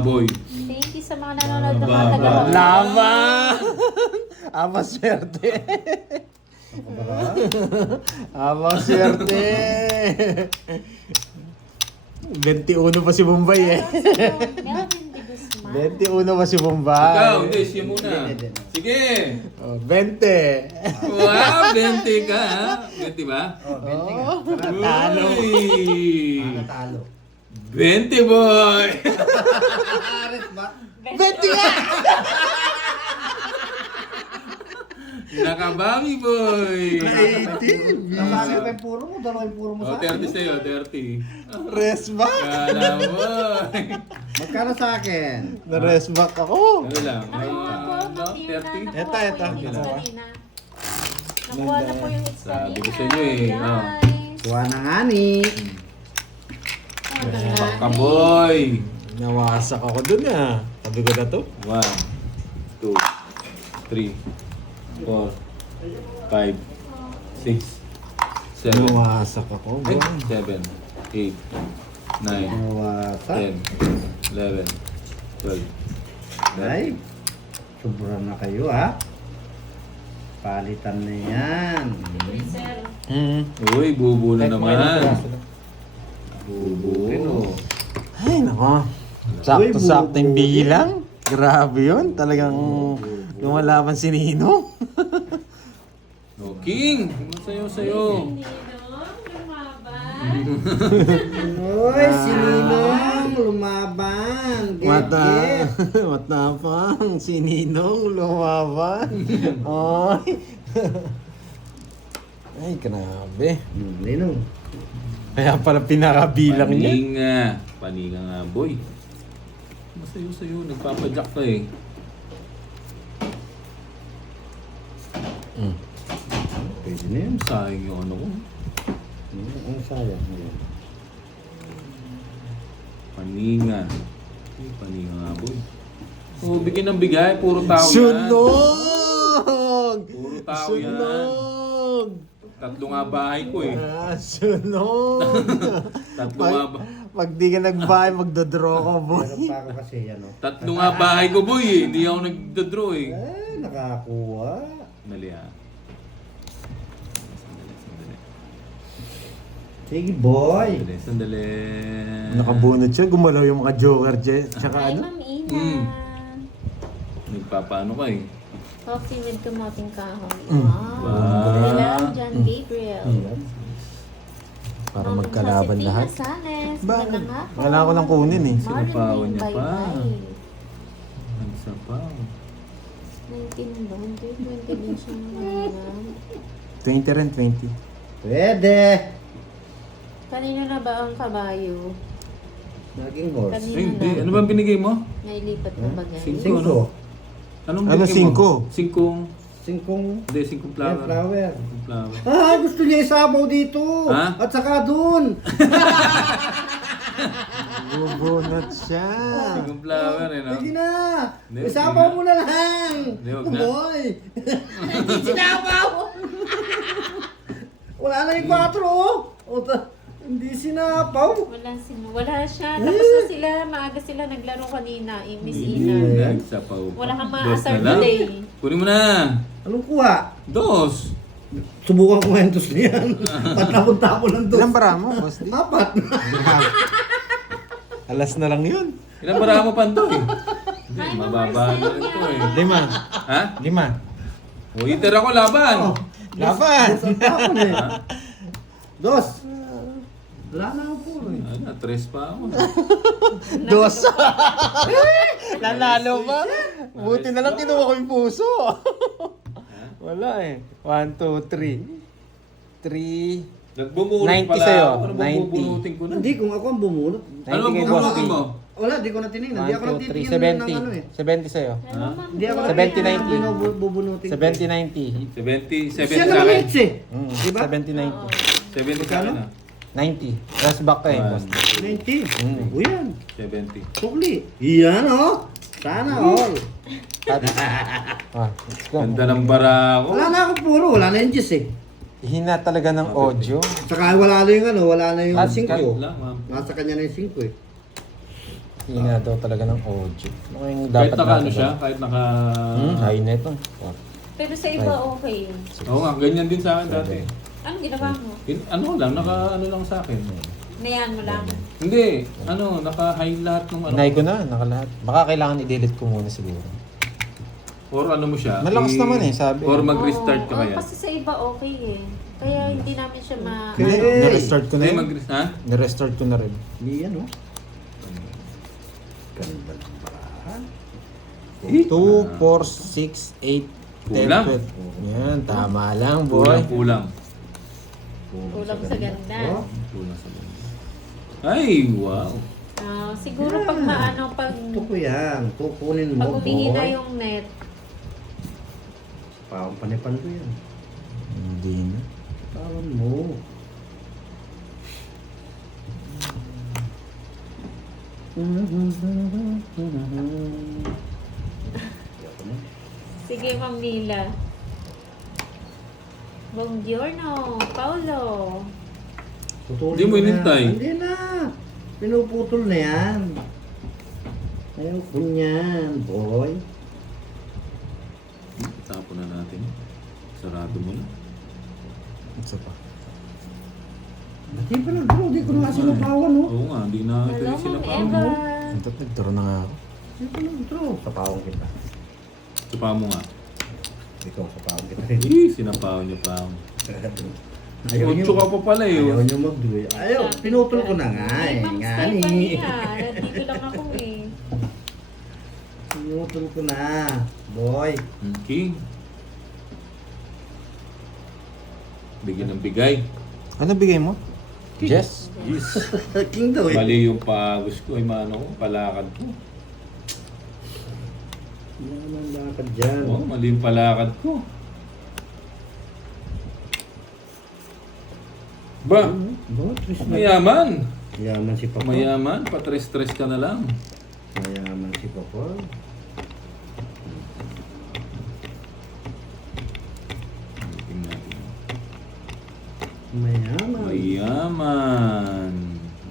Boy. Thank you sa mga nanonood ng mga Baba. taga Laban! Ama swerte. Ama swerte. 21 pa si Bombay eh. Melvin de Guzman. 21 pa si Bombay. Ikaw, hindi, siya muna. Sige. Oh, 20. Wow, 20 ka ha? 20 ba? Oh, 20 nga. Talo. Uy. Talo. 20 boy! Ares ba? 20 nga! Nakabawi boy! 18. Nasali pa yung puro mo, dalawa yung puro mo O, sa akin. 30 sa'yo, 30. Rest back. Kala boy! Magkano sa akin? Na-rest back ako. Ano lang? Nakuha po, No, nakuha 30? Ito, ito. po yung hits Dalawa. kanina. Nakuha na po yung hits Sabi ko kanina. sa inyo eh, oh. Guys. Kuha na nga ni. Ano na? Baka boy! Nawasak ako dun ah. Sabi ko na to. 1, 2, 3, 4, 5, 6, 7, Nawasak ako. Ay, boy. 7, 8, 9, Nawasa. 10, 11, 12. Ay, sobra na kayo ha. Palitan na yan. Sir, Uy, bubo na Kahit naman. mga piraso lang. Bubo. Ay, nako. Sakto-sakto yung bilang. Grabe yun. Talagang lumalaban si Nino. Oh, King! Sayo. hindi no? Lumaban. Uy, si Ninong lumaban. Get. Matapang. Si Ninong lumaban. Ay. Ay, grabe. Ninong. Kaya pala pinakabilang niya. Paninga nga, boy. Masayo, nagpapadyak ka eh. Pwede na yun. Sayang yung ano ko. Ang sayang. Paninga. Ay, paninga nga, boy. Oh, bigyan ng bigay. Puro tao yan. Sunog! Puro tao yan. Sunog! 3 nga bahay ko eh. Sunog! 3 nga ba? Pag di ka nagbahay, magdodraw ka, boy. Meron pa ako kasi yan o. 3 nga bahay ko, boy eh. Hindi ako nagdadraw eh. Nakakuha. Mali ah. Sandali. Sige boy. Sandali. Nakabunot siya, gumalaw yung mga joker dyan. Tsaka Hi, ano? Ma'am Ina. Nagpapaano ka eh. Coffee with kamoting kahoy. Wow. Hello, John Gabriel. Para Ma'am magkalaban Josefina lahat. Sales. Bakit? Magandang hapon. Wala ko lang kunin eh. Sinapawan niya pa. Bye-bye. Nagsapaw. 19 doon. 20 din siya naman. 20 rin, 20. Pwede. Kanina na ba ang kabayo? Naging horse. Kanina Hindi. na. Ano ba binigay mo? Nailipat na ba yan? Sing- 5. Anong Ano, binigay mo? 5? 5. 5 Hindi, 5 flower. flower. 5 flower. Ah, gusto niya isabaw dito. Ha? At saka dun. Bubunot siya. 5 flower eh, no? Sige na. Hindi, Isabaw sige mo na lang. Hindi, wag na. Boy. Hindi sinabaw. Wala na yung 4. Hindi sinapaw. Wala siya. Tapos na sila, maaga sila naglaro kanina. Miss Ina. Nagsapaw. Wala kang Dos maasar na lang. today. Kunin mo na. Anong kuha? 2. Subukan ko ngayon tos niyan. Patapon-tapon ng dos. Ilang bara mo, boss? Di? 4. Alas na lang yun. Ilang bara mo pa ito eh? Hindi, Ay, mababa na rin ito eh. 5. Ha? 5. Waiter ako laban. Laban! Tapon eh. Ha? 2. Wala na ako po eh. Ano, 3 pa ako. 2. Nanalo ba? Buti na lang kinuha ko yung puso. Wala eh. 1, 2, 3. 3. Nagbubunot 90 pala sa'yo. ako. Ano ba 90. bubunutin ko na? Hindi, kung ako ang bumunot. Ano ang 90 kay bubunutin mo? Wala, di ko na tinignan. Hindi ako 1, 2, nagtitingin 3, ng ano eh. 70. 70 sa'yo. Ano, ma'am? Hindi ako 70-90. bubunutin. 70-90. 70 Siya sa naman akin. hits eh. Di ba? 70-90. 70 sa akin ah. 90. Last back ka eh, boss. 90. Uyan. 70. Tukli. Iyan oh. Sana all. Let's go. Ganda ng bara ako. Wala na ako puro. Wala na yung Diyos eh. Hina talaga ng audio. Saka wala na yung ano. Wala na yung Cut, 5. Cut lang, ma'am. Nasa kanya na yung 5 eh. Hina daw talaga ng audio. Ano yung Kahit dapat naka ano natin siya, gawin? kahit naka... High net oh. Pero sa iba okay yun. Oo nga, ganyan din sa akin dati. Anong ginawa mo? Ano lang, naka ano lang sa akin. Nayan mo lang. Hindi, ano, naka-high lahat ng ano. Hinay ko na, nakalahat. Baka kailangan i-delete ko muna siguro. Or ano mo siya. Malakas naman eh, sabi. Or mag-restart ka Oo, kaya. kasi sa iba okay eh. Kaya hindi namin siya Kaya- ano. Nirestart ko na Hindi, yun. ha? Nirestart ko na rin. Iyan oh. Ganda ng parahan. 2, 4, 6, 8, 10, Kulang. 12. Yan, tama lang boy. Kulang. Kulang sa ganda. Oh. Kulang sa ganda. Ay, wow. Siguro pag maano, pag Ito ko yan. Kukunin mo, humihina boy. yung net, Parang panipan ko yan. Hindi na. Parang mo. sige Ma'am Mila. Buongiorno, Paolo. Putulin Hindi mo ko na. inintay. Hindi na. Pinuputol na yan. Ayaw ko niyan, boy. Tapon na natin. Sarado mo na. Isa pa. Hindi pa lang bro. Hindi ko na sinapawan, no? Oo nga, hindi na ito Hello, yung Ma'am sinapawan Eva. mo. Ito, nagturo na nga ako. Hindi pa lang bro. Sapawan kita. Sapa mo nga. Ikaw, sapawan kita. Sinapawan niya pa ako. Ayaw niyo. Otso ka pa pala eh. Ayaw niyo mag-do eh. Ayaw, pinutol ko na nga Ay, eh. Ma'am Nga Stephanie eh. Nandito lang ako eh. Pinutol ko na. Boy. Okay. Bigyan ng bigay. Ano bigay mo? Jess? Yes. King daw eh. Mali yung pagos ko, ay maano ko, palakad ko. Hindi naman lakad dyan. Oo, mali yung palakad ko. Ba? Tres na. Mayaman. Mayaman si Papa. Mayaman, patres-tres ka na lang. Mayaman si Papa. Tingnan natin. Mayaman. Mayaman.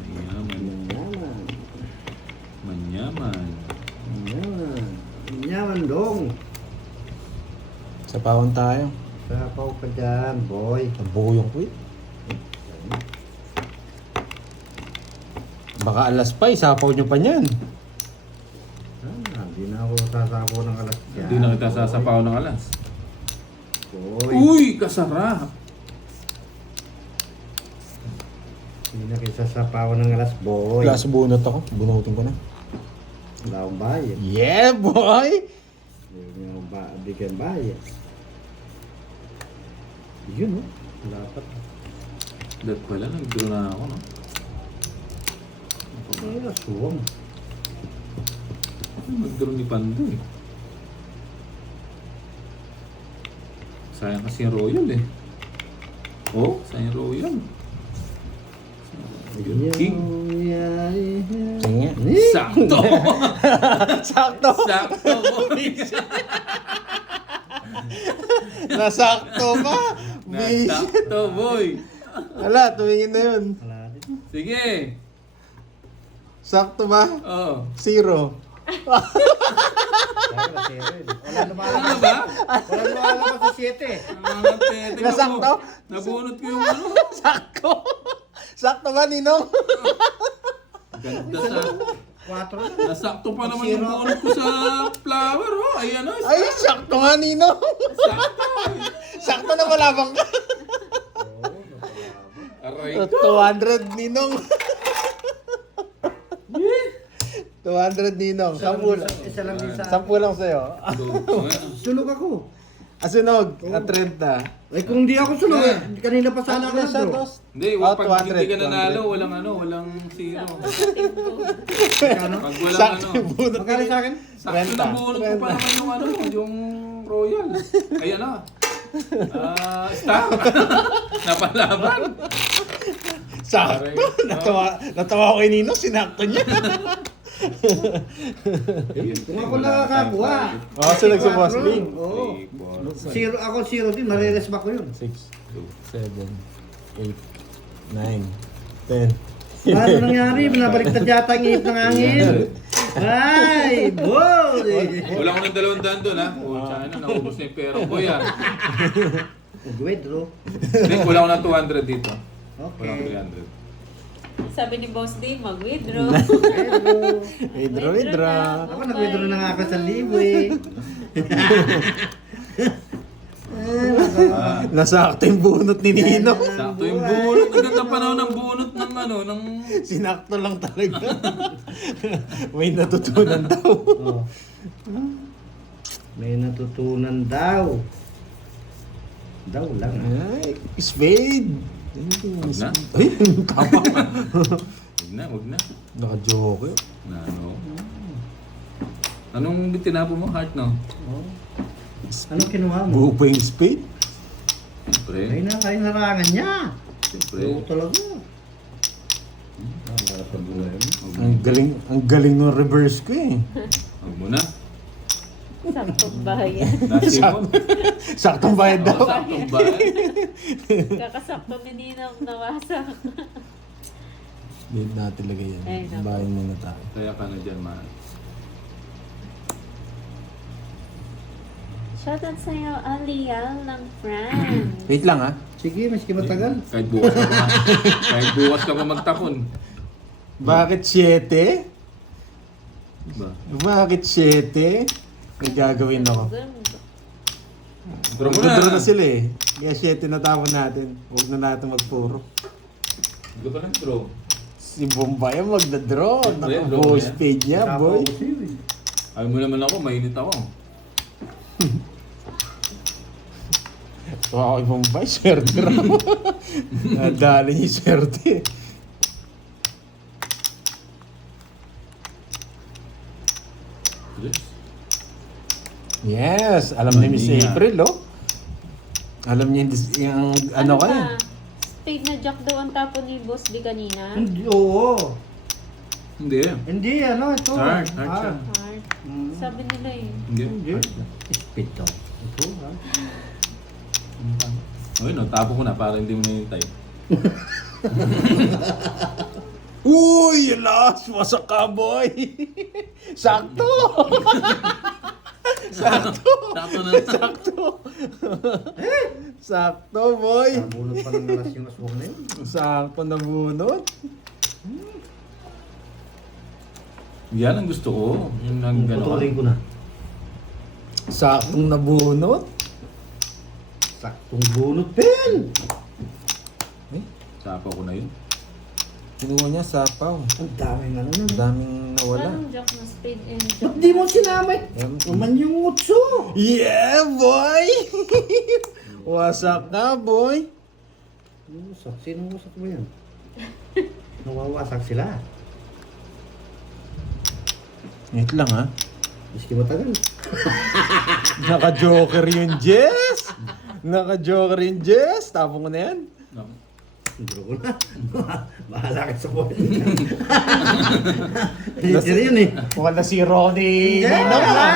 Mayaman. Mayaman. Manyaman. Mayaman. Mayaman dong. Sa pawon tayo. Sapaw ka dyan, boy. Nabuyong ko eh. Baka alas pa, isapaw nyo pa niyan. Hindi na ako sasapaw ng alas dyan. Hindi na kita sasapaw ng alas. Boy. Uy, kasarap. Hindi na kita sasapaw ng alas, boy. Wala sa bunot ako. Bunutin ko na. Wala akong bayad. Yeah, boy! Hindi niya akong bigyan bayad. Yun, oh. Dapat. Dahil pala, nag-draw na ako, no? Ay, aswang. Nag-draw ni Pando eh. Sayang kasi yung Royal eh. Oh, sayang yung Royal. Yun, King. Kanya. Sakto! Sakto! Sakto, boy! Nasakto pa! Bisit! Nasakto, boy! Wala, tumingin na yun. Wala din. Sige! Sakto ba? Oh. 0. Wala lumalabas. Ano ba? Wala lumalabas sa 7. Nasakto? Nabunot ko yung ano. Sakto! Sakto ba, Ninong? Ganda sa... 4 na. Nasakto pa naman yung bunot ko sa flower, oh. Ayan, oh. Ay, sakto nga, Ninong! Sakto! Sakto na malabang ka. Aray. 200, Ninong. 200, Ninong. 10 lang. Isa lang din sa... 10 lang sa'yo. Sulog ako. Asunog, 30. Ay, kung di ako sulog, kanina pa sana ako nandro. Hindi, Oh, pag 200, hindi ka nanalo, walang zero. Ano? Pag walang Sakto ano. yung bunot. Magkali sa akin? Sakto 30. na bunot ko pa naman yung ano, yung Royal. Ayan na. Star. Napalaban. Sakto. Natawa ko kay Ninong, sinakto niya. Kung ako nakakakuha. Oh, sunog si Boss Ling. Oo. 3, 4, 0 ako, 0 din. Mariresma ko yun. 6, 7, 8, 9, 10. Ano nangyari? Binabaliktad yata ang ihip ng hangin. Ay, boy! Wala ko ng 200 doon ha. O, sana naubos na yung pera ko yan. Ugwedro. Hindi, wala ko ng 200 dito. Wala ko Okay. 300. Sabi ni Boss D, mag-withdraw. Withdraw. Ako nag-withdraw na nga ako sa libo eh. Nasakto yung bunot ni Ninong. Sakto yung bunot. Ang ganda panahon ng bunot ng ano, ng... Sinakto lang talaga. May natutunan daw. Oh. May natutunan daw. Daw lang. Ay, spade. Wag na. Ay, kama. Wag na. Naka-joke. Na ano. Anong tinapo mo? Heart, no? Oh. Anong kinuha mo? Buo pa yung spade. Siyempre. Ay narangan niya. Siyempre. Buo talaga. Ang galing ng reverse ko eh. Huwag mo na. Saktong bayan. Nasipon. Saktong bayad daw. Saktong ba? Kakasakto ni Ninong nawasak. Need natin lagay yan. Ay, naku. Bayan muna tayo. Kaya ka na dyan, man. Shoutout sa'yo, Alial ng France. Wait lang ha. Sige, maski matagal. Kahit bukas ka pa. Kahit bukas ka pa magtapon. Bakit 7? Ba? Bakit 7? May gagawin ako. Ganda. Draw mo Draw na. na sila eh. Kaya 7 na tapon natin. Huwag na natin magpuro. Hindi ka ng draw. Si Bombay ang magda-draw. Siyempre, draw Naka-buo niya. spade niya, boy. Ayaw mo naman ako, mainit ako. Wow, kay Bombay, swerte raw. Nadali niya yung swerte. Yes, alam ni Miss Hindi nga. April, oh. Alam niya yung ano ka eh. ba? Spade na jack daw ang tapo ni Boss D kanina. Hindi, oo. Hindi. Hindi, ano, ito. Heart siya. Heart. Sabi nila eh. Hindi. Hindi. Speed daw. Ito, ha? Okay, no, tapo ko na para hindi mo nahintay. Uy, alas! Wasak ka, boy! Sakto! Sakto! Sakto na. Sakto! Sakto, boy! Nabulot pa ng alas yung aswang na yun. Sakto na bunot. Yan ang gusto ko. Yung nang gano'n. Putulin ko na. Saktong nabunot. Saktong bunot, pen! Tapo ko na yun. Kinuha niya sapaw. Ang daming ano Ang na. daming nawala. Anong jack na spade and jack? Ba't di mo sinamay? Naman yung utso. Yeah, boy! Wasak ka, boy! Usok? Sinong usok mo yan? Nawawasak sila. Wait lang ha. Miski matagal. Naka-joker yung Jess! Naka-joker yung Jess! Tapong ko na yan. No. Siguro ko na. Bahala ka sa buhay. Hindi yun eh. Mukhang nasiro ako ni Ninong ha.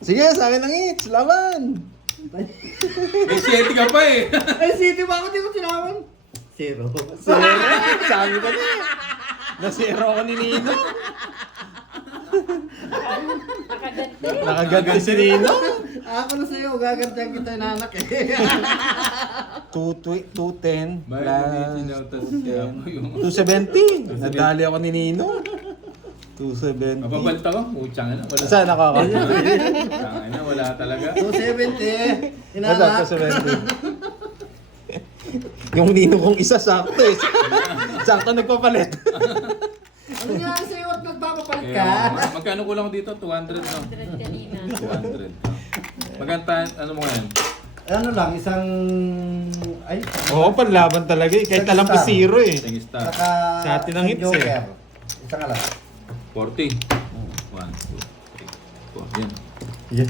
Sige, sa akin ang hits. Laban! May 7 ka pa eh. Ay, city ba ako? Di ko sinawan. Zero. Zero. Sabi ko na eh. Nasiro ako ni Ninong. Nakaganti. Nakaganti si Ninong. Ako na sa'yo, gagantihan kita yung anak eh. 210 May plus sinautas kaya po yung... 270. Nadali ako ni Ninong. 270. Mapabalta ko? Puchang na. Wala. Saan nakaka? Puchang na. Wala talaga. 270. Wala, Inanak. 270. Yung Ninong kong isa, sakto eh. Sakto nagpapalit. Ano nga sa'yo at nagpapapalit ka? Kaya, magkano kulang ko dito? 200 no? 100 kanina. 200. Magkanta, ano mo ngayon? Ano lang, isang... Ay, Oo, panlaban talaga eh. Kahit alam ko zero eh. Tingin star. saka... Sa atin ang hits Joker. eh. Isang alam. 40. 1, 2, 3, 4. Yan. Yan.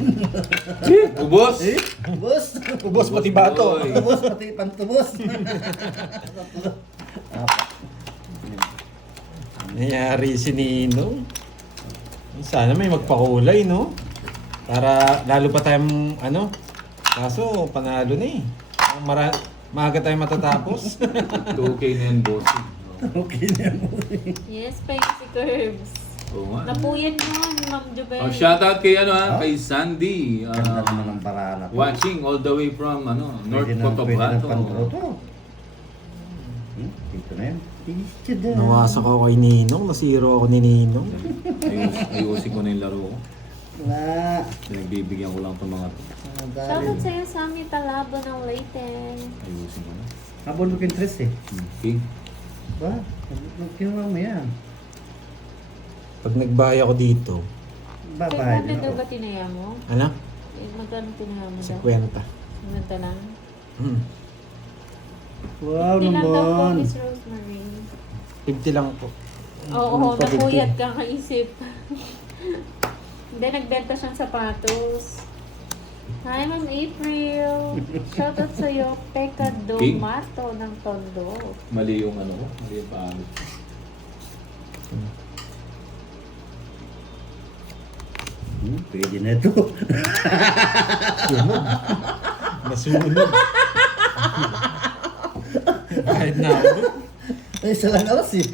Ubos! Eh? Ubus. Ubos pati bato. Boy. Ubus, pati pantubos. Nangyari si Ninong. Sana may magpakulay, no? Para lalo pa tayong, ano? Kaso, panalo na eh. Maaga tayong matatapos. 2K na yan, boss. Okay na yan. Yes, pa yung si Curbs. Oo nga. Napuyan yun, Ma'am Jubel. Oh, shoutout kay ano ha, Oh? kay Sandy. Ganda naman ang paraan natin. Watching all the way from ano, North Pwede na Cotabato. pantroto. Dito na yan. Dito na. Nawasak ako kay Ninong. Nasiro ako ni Ninong. Ayusin ko na yung laro ko. Wala. Pinagbibigyan ko lang itong mga to. Shoutout sa'yo, Sammy Talabo ng Leyten. Ayusin ko na. Habol mo interest eh. Okay. Ba? Kinuha mo yan. Pag nagbaya ako dito, Babahay 500 din daw ako. ba tinaya mo? ano? Eh, magkano tinaya mo daw? 50. Simanta lang. Hmm. Wow Hindi lang daw po, naman. Miss Rosemary. 50 lang po. Oo, Ano pa, 50? napuyat ka kaisip. Hindi, nagbenta siyang sapatos. Hi, Ma'am April. Shoutout sa'yo, Pekka Domato ng Tondo. Mali yung ano ko. Mali yung paalit. Pwede na ito. Nasunog. Kahit na ako. Ay, isa lang alas eh.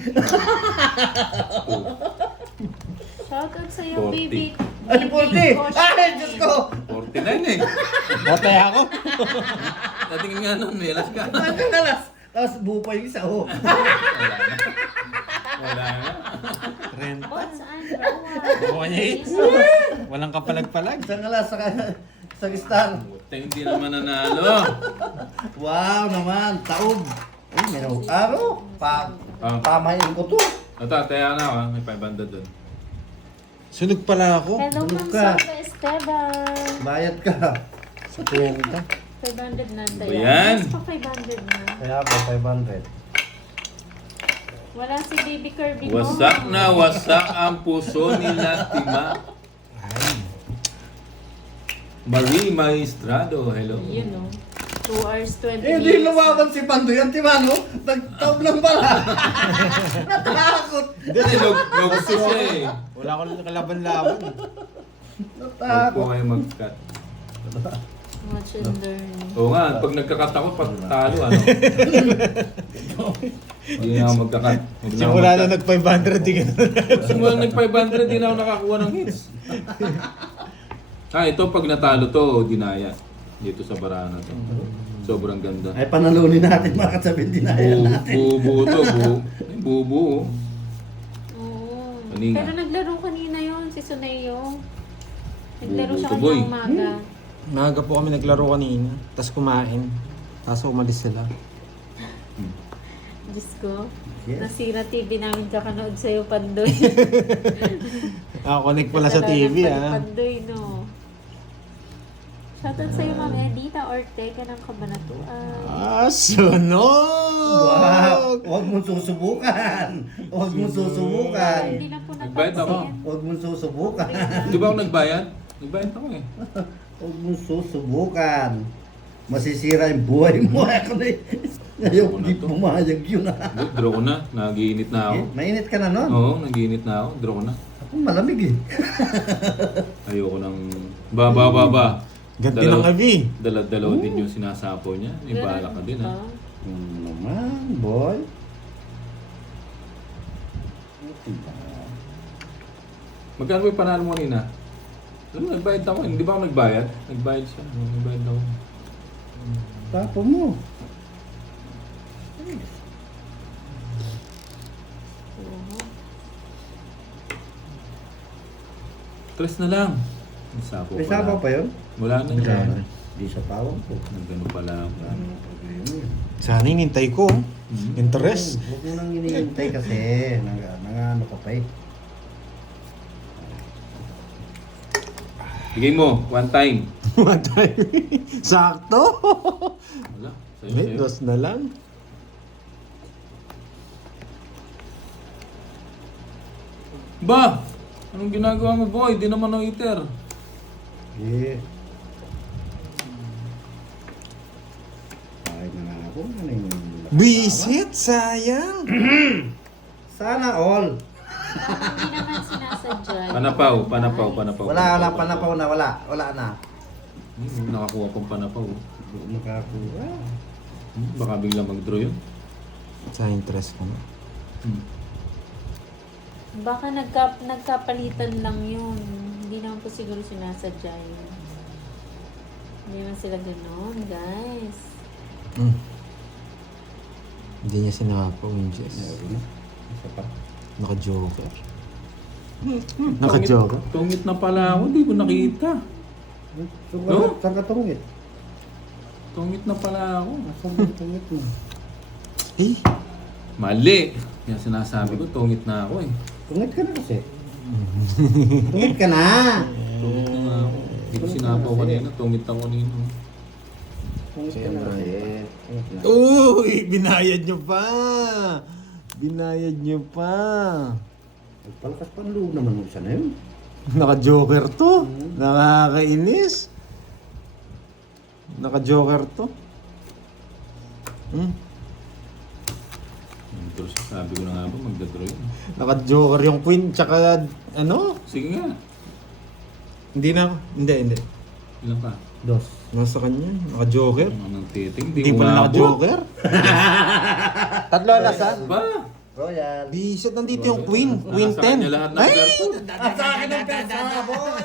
Shoutout sa'yo, 40. baby. Ay, 40! Kosh. Ay, Diyos ko! 49 eh. Bote ako. Natingin nga nun, may alas ka. Ay, ang alas. Tapos buo pa yung isa, oh. Wala na. Renta. Bots and Rowan. Buka niya hits. Walang kapalag-palag. Isang alas, sa star. Buta, hindi naman nanalo. Wow naman, taob. Ay, may araw. Pamayin ko to. Ito, taya na ako ha. May 500 doon. Sunog pala ako. Hello, Tulog Ma'am ka. Sandra Esteban. Bayad ka. Sa kwenta. 500 na Ba tayo. yan? Mas pa 500 na. Kaya po, 500. Wala si Baby Kirby mo. Wasak na wasak ang puso nila, Tima. Ay. Marie Maestrado, hello. Yun o. 2 hours 20 Eh, hindi lumaban si Pando yan, Timano. Nagtaob lang pala. Natakot. Kasi nag-usis siya eh. Wala akong kalaban-laban. Huwag po Natakot. kayo mag-cut. Watch and learn. Oo nga, pag nagka-cut ako, patalo ano. Hindi na ako magka-cut. Huwag na ako Simula na mag-cut. nag-500 din ka na. Simula nag-500, di na ako nakakuha ng hits. Ito pag natalo to, dinaya. Dito sa barana to. Sobrang ganda. Ay, panalunin natin, mga kasabing dinaya natin. Bubu to, bubu. Oo. Kanina. Pero naglaro kanina yon si Suneo. Naglaro siya Bubo to, boy. kanina umaga. Maaga po kami naglaro kanina. Tapos kumain. Tapos umalis sila. Diyos ko. Yes. Nasira TV namin kakanood sa'yo, Pandoy. Nakakonect pala sa TV ah. Pandoy, no. Shoutout sa'yo, Ma'am Edita Ortega ng Cabanatuan. Wow! Sunog! Huwag mong susubukan! Huwag mong susubukan! Hindi na po Nagbayad ako. napansin. Huwag mong susubukan! Di ba ako nagbayad? Nagbayad ako eh. Huwag mong susubukan! Masisira yung buhay mo. Ako na ngayon, Ako na hindi to. pumayag yun Draw ko na. Nagiinit na ako. Mainit ka na nun? Oo, nagiinit na ako. Draw ko na. Ako malamig eh. Ayoko nang... Ba. Ganti ng abi. Dala-dalaw din yung sinasapo niya. Ibala ka din ha. Naman, boy. Magkano ba yung panalo mo kanina? Ano, nagbayad ako. Hindi ba ako nagbayad? Nagbayad siya. Nagbayad ako. Tapo mo. Tres na lang. May sapo May pala. sabaw pa yun? Wala na Wala yan. na. Di sa tawag ko. Nagano pala ako. Wala namang problema yun. Sana hinintay ko. Interest. Huwag mo nang hinihintay kasi. Nangano ka pa eh. Bigay mo. One time. Matay. Sakto. Wala. Sa'yo, May sa'yo. dos na lang. Ba! Anong ginagawa mo, boy? Di naman ang iter. Eh. Kahit na nga ako. Ano yung... Bisit, sayang. Sana all. Hindi naman sinasadya. Panapaw. Wala panapaw na. Wala na. Nakakuha pang panapaw. Hindi ko makakuha. Baka biglang mag-draw yun. Sa interest ko na. Baka nagkapalitan lang yun. Hindi naman po siguro sinasadya yun. Hindi naman sila gano'n, guys. Hindi niya sinapo, Winches. Meron na. Isa pa. Naka-joker. Naka-joker? Tungit na pala ako. Di ko nakita. No? Saan ka tungit? Tungit na pala ako. Saan ka tungit mo? Eh, Mali. Yan sinasabi ko, tungit na ako eh. Tungit ka na kasi. Tungit ka na. Tungit na nga ako. Hindi ko sinapaw kanina. Tungit ako kanina. Tungit ka na kasi. Tungit na. uy, binayad nyo pa. Binayad nyo pa. Palakas pa ang loob naman mo siya na yun. Naka-joker to. Nakakainis. Naka-joker to. Pero sabi ko na nga ba, magdadraw yun. Naka-joker yung queen, tsaka ano? Sige nga. Hindi na. Hindi. Ilan pa? Dos. Nasa kanya. Naka-joker. Ano ng titing? Hindi pala naka-joker. Tatlo alas ha? Ba? Royal. Bisit, nandito yung queen. Queen Nasa kanya 10. lahat ng Ay! airport. Sa akin ang persa, boy!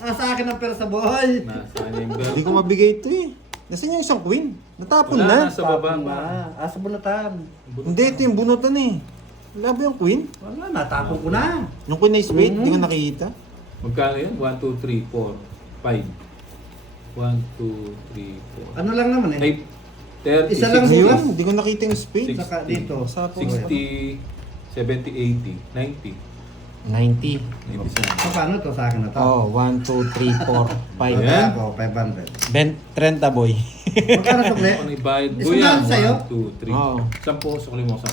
Sa akin ang persa, boy! Nasa kanya yung Hindi ko mabigay ito eh. Nasaan yung isang queen? Natapon Wala, na. nasa baba Tapon pa. na. Sa bunatan. Hindi, ito yung bunutan eh. Wala ba yung queen? Wala, natapon ko na. Yung queen na spade, hindi ko nakikita. Magkano yan? 1, 2, 3, 4, 5. 1, 2, 3, 4. Ano lang naman eh. Type 30, Isa lang 60, bukas. Ayun, hindi ko nakita yung spade. Six. Saka dito. Sa po. 60, 70, 80, 90. 90. 90 So, paano to? Sa akin na to. Oh, 1, 2, 3, 4, 5. Ayan. Ako, 500. 30 boy. Magkano sukli? Ano ibayad? Isang Kuya, daan sa'yo? 1, 2, 3. Oo. 10, sukli mo 10.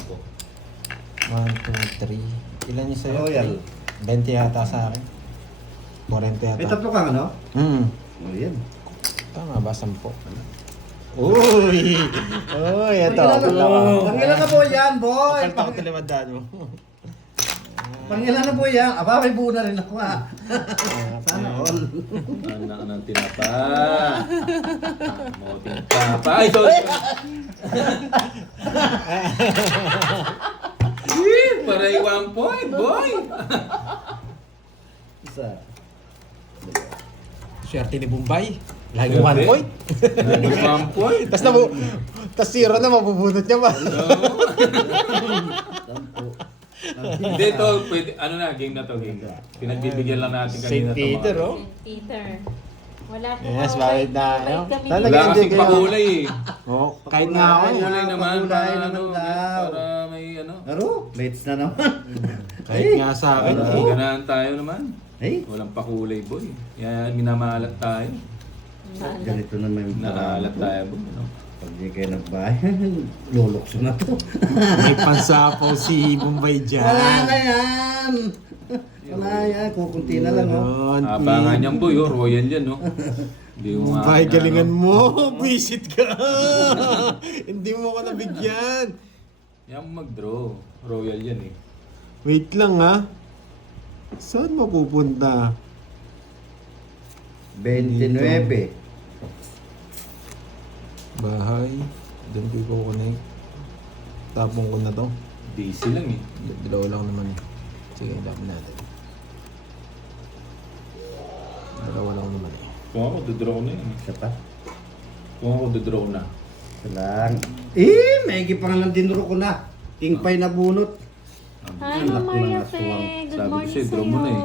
1, 2, 3. Ilan yung sa'yo? Royal. 20 yata sa akin. 40 yata. May tatlo kang ano? Oh, yan. Tama ba? 10. Uy! Uy, ito. Pangilan na po yan, boy! Kapal ko limadaan mo. Pangilan na po yan. Aba, may buo na rin ako ah. Sana all. Anak ng tinapa. Mo tinapa. Ay, sorry. Paray 1 point, boy. Isa. Swerte ni Bombay. Lagi 1 point. Lagi 1 point. Tas 0 na, mabubunot niya ba? Sampo. Hindi to, pwede, ano na, game na to, game na. Pinagbibigyan lang natin kanina St. Peter, oh. St. Peter. Wala po. Yes, bakit na, ano? Kami Talaga. Wala Nag-enjoy kasing kayo. pakulay eh. Oh, kahit nga ako. Pakulay naman, Pakulay para naman ano, daw. para may ano. Aro, mates na naman. Kahit nga sa akin. Para ganahan tayo naman. Hey, Walang pakulay, boy. Yan, minamalat tayo. Ganito na may Nakalat tayo po. Ano? Pag di kayo nagbahay, lulokso na to. May pansapaw si Bombay dyan. Wala na yan! Wala yan, kukunti na lang oh. Yun, Abangan niyan boy, oh, royal yan, no? Hindi mo Bombay, nga- galingan ano. mo. Visit ka. Hindi mo ko nabigyan. Yan mag-draw. Royal yan eh. Wait lang ha. Saan mapupunta? 29. Bahay. Doon ko i-connect. Tapong ko na to. Busy lang eh. Dalawa lang naman eh. Sige, dami natin. Dalawa lang naman eh. Kung ako, dodraw na yun. Isa pa. Kung ako, dodraw na. Isa lang. Maigi pa nga lang dinuro ko na. King pie na bunot. Hi, Anak Ma'am ko Maria ng Fe. aswang. Good Sabi ko morning sa'yo, sa'yo. draw mo na eh.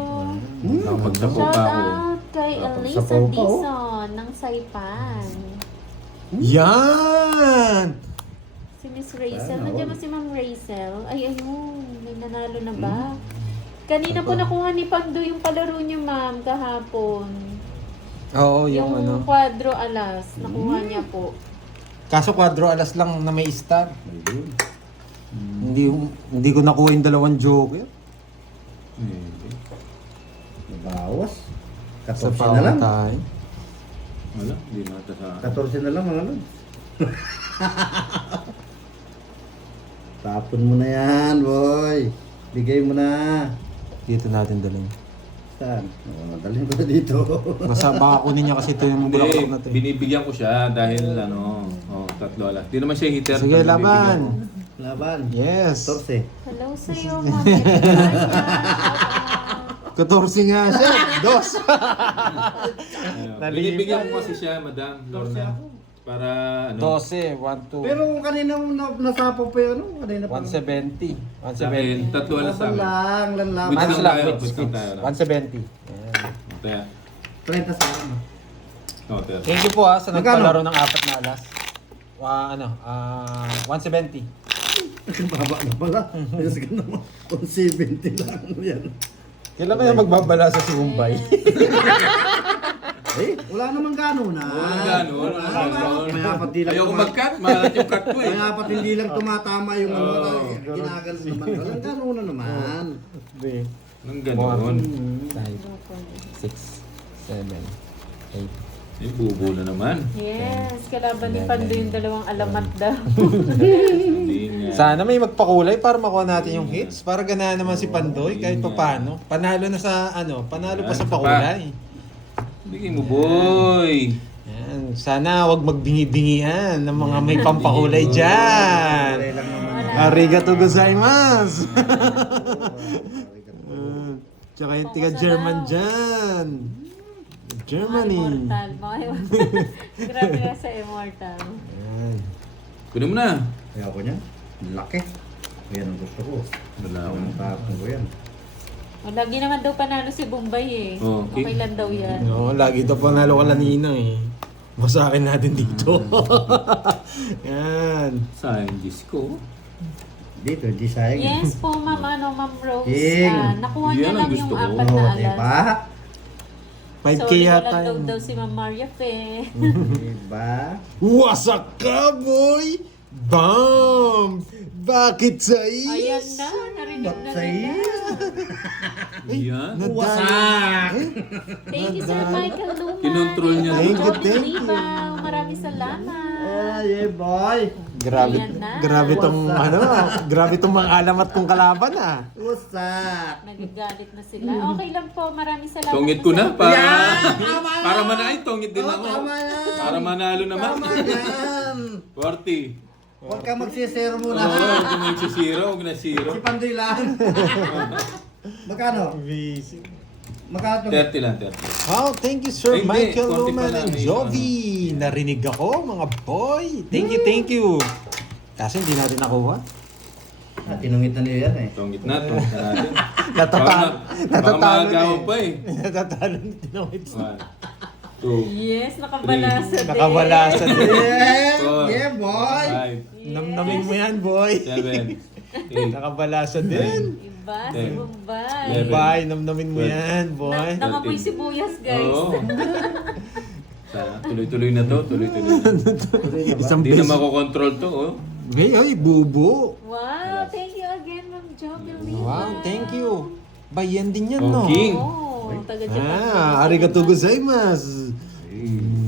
Nakapagsapaw Shout pa ako. out kay Tapos Elisa sapaw pa, oh. Dizon ng Saipan. Yan! Si Miss Rachel. Sana Nandiyan all. ba si Ma'am Rachel? Ay, ayun. May nanalo na ba? Kanina po nakuha ni Pando yung palaro niya, ma'am, kahapon. Oo, yung ano. Quadro alas. Nakuha niya po. Kaso quadro alas lang na may star. Ayun. Hindi ko nakuha yung dalawang joker. Eh, Nabawas. Sa 14 na lang. tayo. wala, hindi na ata sa akin. 14 na lang mga nun. Tapon mo na yan, boy. Bigay mo na. Dito natin dalhin. Saan? Dalhin ko na dito. Baka kunin niya kasi ito yung Hindi, bulaklak na to. binibigyan ko siya dahil ano, tatlo alas. Di naman siya hitter. Sige, tatlo bibigyan laban. ko. Laban. Yes. 14. Hello sa'yo, Ma'am Eva. 14 nga siya. Dos. Ano, Naliban. binibigyan ko kasi siya, Madam Lorna. Para ano, 12, 1, 2. Pero kung kanina nasapaw pa yun, ano? Kanina pa. 170. sa akin, 170. tatlo alas sa Laban akin. lang, lanlaban. Wait Mans lang lang, tayo, wait, wait lang tayo. 170. Ayan. Kaya, 30 sa akin. tayo. Thank you po sa Magkano? nagpalaro ng apat na alas. 170. Baba na pala. Yes, ka naman. 170 lang yan. Kailan kaya magbabala sa si Mumbai? Wala namang gano'n na. Walang gano'n, walang gano'n. May apat di lang Ayoko tuma- mag-cut, malat yung cut ko eh. May apat hindi lang tumatama yung ano. Oo. Ginagano naman. Walang gano'n na naman. Hindi. Nang gano'n. 5, 6, 7, 8. Eh, bubo na naman. Yes, kalaban ni Pando yung dalawang alamat daw. Hindi nga. Sana may magpakulay para makuha natin yung hits. Para ganahan naman si Pandoy kahit pa paano. Panalo na sa panalo pa sa pakulay. Bigay mo, boy. Yan. Sana wag magbingi-bingian ng mga may pampakulay dyan. Kulay lang naman. Arigato gozaimasu. Tsaka yung tiga German dyan. Germany. Immortal. Grabe na sa Immortal. Yan. Kunin mo na. Kaya ako niyan. Laki. Yan ang gusto ko. Wala Ako ako. ang tapon ko yan. O, lagi naman daw panalo si Bombay eh. Oh, okay. Okay lang daw yan. No, lagi ito panalo ka lanina eh. Masakin natin dito. Yan. Sayang disco. Dito, hindi sayang. Yes po, Ma'am Rose. King. Nakuha niya Yan ang lang gusto yung ko. apat na Oo, alas. diba? 5K Sorry yata na lang yun. daw si Ma'am Maria Fe. Diba? Wasak ka, boy! Bam! Bakit sa'yo? Ayan na, narinig na Baksay. nila. Yan. Wasak! Thank you, Sir Michael Luma. Kinontrol niya. Thank you, Johnny thank you. Libaw. Maraming salamat. Yeah, boy! Grabe, Ayan na. grabe tong grabe tong mga alamat kong kalaban Wasak! Nagagalit na sila. Okay lang po, maraming salamat. Tongit po ko na sa- para tama yan. para manahin tongit din Oh, ako. tama yan. Para manalo naman. Tama yan! 40. Huwag ka magsisero Oo, muna. huwag na magsisiro, huwag na zero. Si Pandoy lang. Magkano? Magkano? 30 lang, 30. Wow, thank you Sir Hindi, Michael konti Luman pala, and may Jovi. Narinig ako mga boy. Thank you. Kasi hindi natin nakuha. Tinungitan niyo yan eh. Tongit na natin. Natatalo. Baka maagaw pa eh. Natatalo ni Tinawit. 1, 2, Yes, nakabalasa din. Nakabalasa din. Yeah! Four. Yeah, boy! 5, Namnamin mo yan, boy. 7, 8, Nakabalasa din. Iba, si Ten. Bombay. Eleven. Bye, namnamin mo yan, boy. Nangamoy sibuyas, guys. Oo. Tuloy-tuloy na to, tuloy-tuloy na. Isang Hindi na beses. makokontrol to, oh. Ay, bubo. Wow, thank you again, Ma'am Jovelyn. Wow, thank you. Bayan din yan, no? Okay. Oh, taga-Japan. Arigato gozaimasu.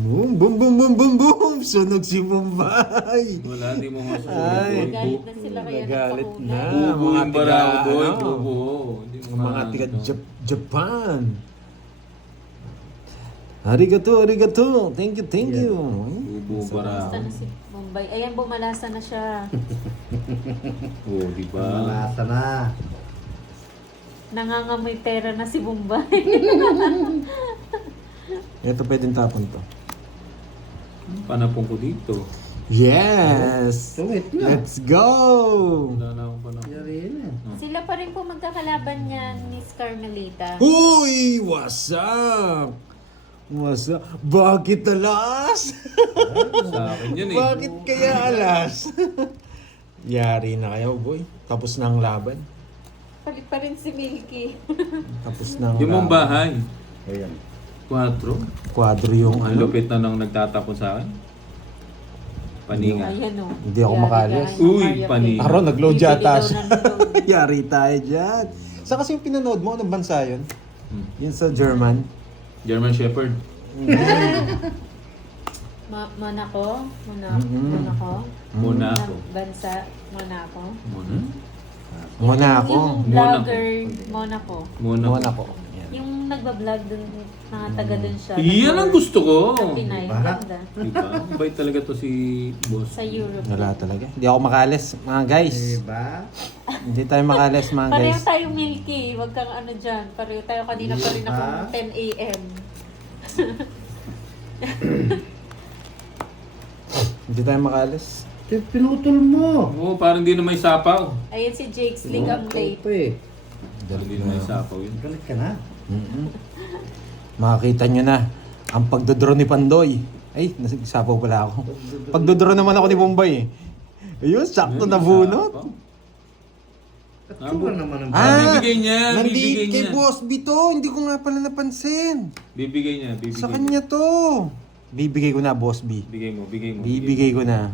Boom, boom, boom, boom, boom, boom. Sunog si Bombay. Wala, hindi mo Ay. masusunod. Nagalit na sila kaya Nagalit na. nagpahulay. Bubo yung barao doon, ano, bubo. Hindi mo mga tiga maano. Japan. Arigato, arigato. Thank you, thank you. Bubo barao. Basta na si Bombay. Ayan, bumalasa na siya. Oh, di ba? Malasa na. Nangangamoy pera na si Bombay. Ito pwedeng tapon to. Panapon ko dito. Yes! Sungit na. Let's go! Wala na akong panapon. Yari na. Sila pa rin po magkakalaban niyan, Miss Carmelita. Uy! What's up? What's up? Bakit alas? Sa akin yun eh. Bakit kaya alas? Yari na kayo, boy. Tapos na ang laban. Palit pa rin si Milky. Tapos na ang Yung mong laban. bahay. Ayan. 4. Quadro yung Ang ano. lupit na nang nagtatapon sa akin. Paninga. Ayan o. Hindi ako makalis. Uy, pani. Aro, nag-load Bibili yata daw siya. ng load. Yari tayo dyan. Sa kasi yung pinanood mo, anong bansa yun? Hmm. Yun sa German. German Shepherd. Monaco? Mhm. Monaco? Monaco. Bansa? Monaco? Monaco. Yung vlogger, Monaco. Monaco. Yan. Yung nagbablog dun, mga taga dun siya. Iyan ang gusto ko. Ng Pinay. Diba? Ganda. Diba? Bait talaga to si boss. Sa Europe. Wala talaga. Hindi ako makalis, mga guys. Diba? Hindi tayo makalis, mga Pareho guys. tayo Milky. Huwag kang ano dyan. Pareho tayo kanina pa rin ako Diba? 10 a.m. Hindi tayo makalis. Pinutol mo. Oo, parang di na may sapaw. Ayun si Jake Slick ang late. Ito eh. Parang di na may sapaw yun. Galit ka na. Makakita nyo na ang pagdodraw ni Pandoy. Ay, nasisapaw pala ako. Pagdodraw naman ako ni Bombay eh. Ayun, sakto na bunot. Katsura naman ang bibigay niya, nandi bibigay kay niya. Boss B to. Hindi ko nga pala napansin. Bibigay niya, bibigay Sa niya. kanya to. Bibigay ko na, Boss B. Bigay mo, bigay mo. Bibigay ko na.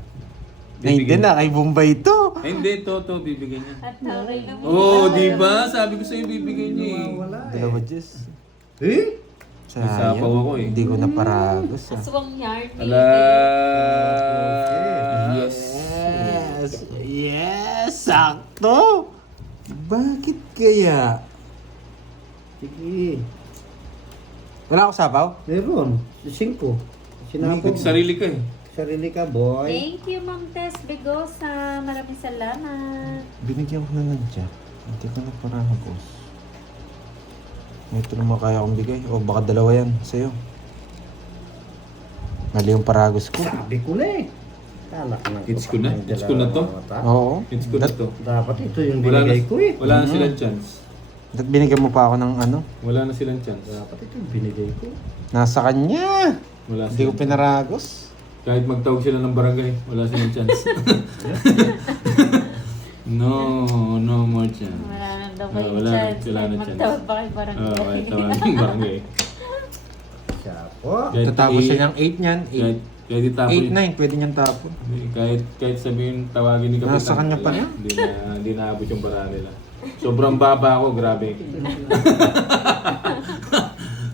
Ay, Bibigay hindi na, kay Bombay to. Ay, hindi, to, bibigay niya. At taray na mo. Oo, di ba? Sabi ko sa'yo, bibigay niya eh. Wala eh. Dalawa, Diyos. Eh? Sayang. sapaw ako eh. Hindi ko na paragos. Ah. Aswang yarn. Ala. Yes! Yes! Sakto! Bakit kaya? Sige. Wala ako sapaw? Meron. 5. Sinapog. Nagsarili ka eh. Sarili ka, boy. Thank you, Ma'am Tess Begosa. Maraming salamat. Binigyan ko na ng jack. Hindi ko na paragos. Ito naman kaya akong bigay. O baka dalawa yan sa'yo. Mali yung paragos ko. Sabi ko na eh. Talak na. It's ko na. It's ko na to. Oo. It's good na to. Dapat ito yung Wala na, binigay ko eh. wala na silang chance. At binigyan mo pa ako ng ano? Wala na silang chance. Dapat ito yung binigay ko. Nasa kanya. Wala Hindi ko silang pinaragos. Kahit magtawag sila ng barangay, wala silang chance. No more chance. Wala na daw Ah, kayo wala na, chance. wala na Magtawag chance. pa kayo barangay. Kahit tawag ng barangay. Siya po. Kahit Tatapos i- siya ng 8 niyan. Kahit itapon. 8-9, pwede niyang tapon. Kahit sabihin tawagin ni Kapitan. Nasa kanya pa yan. Hindi na abot yung paraan nila. Sobrang baba ako, grabe.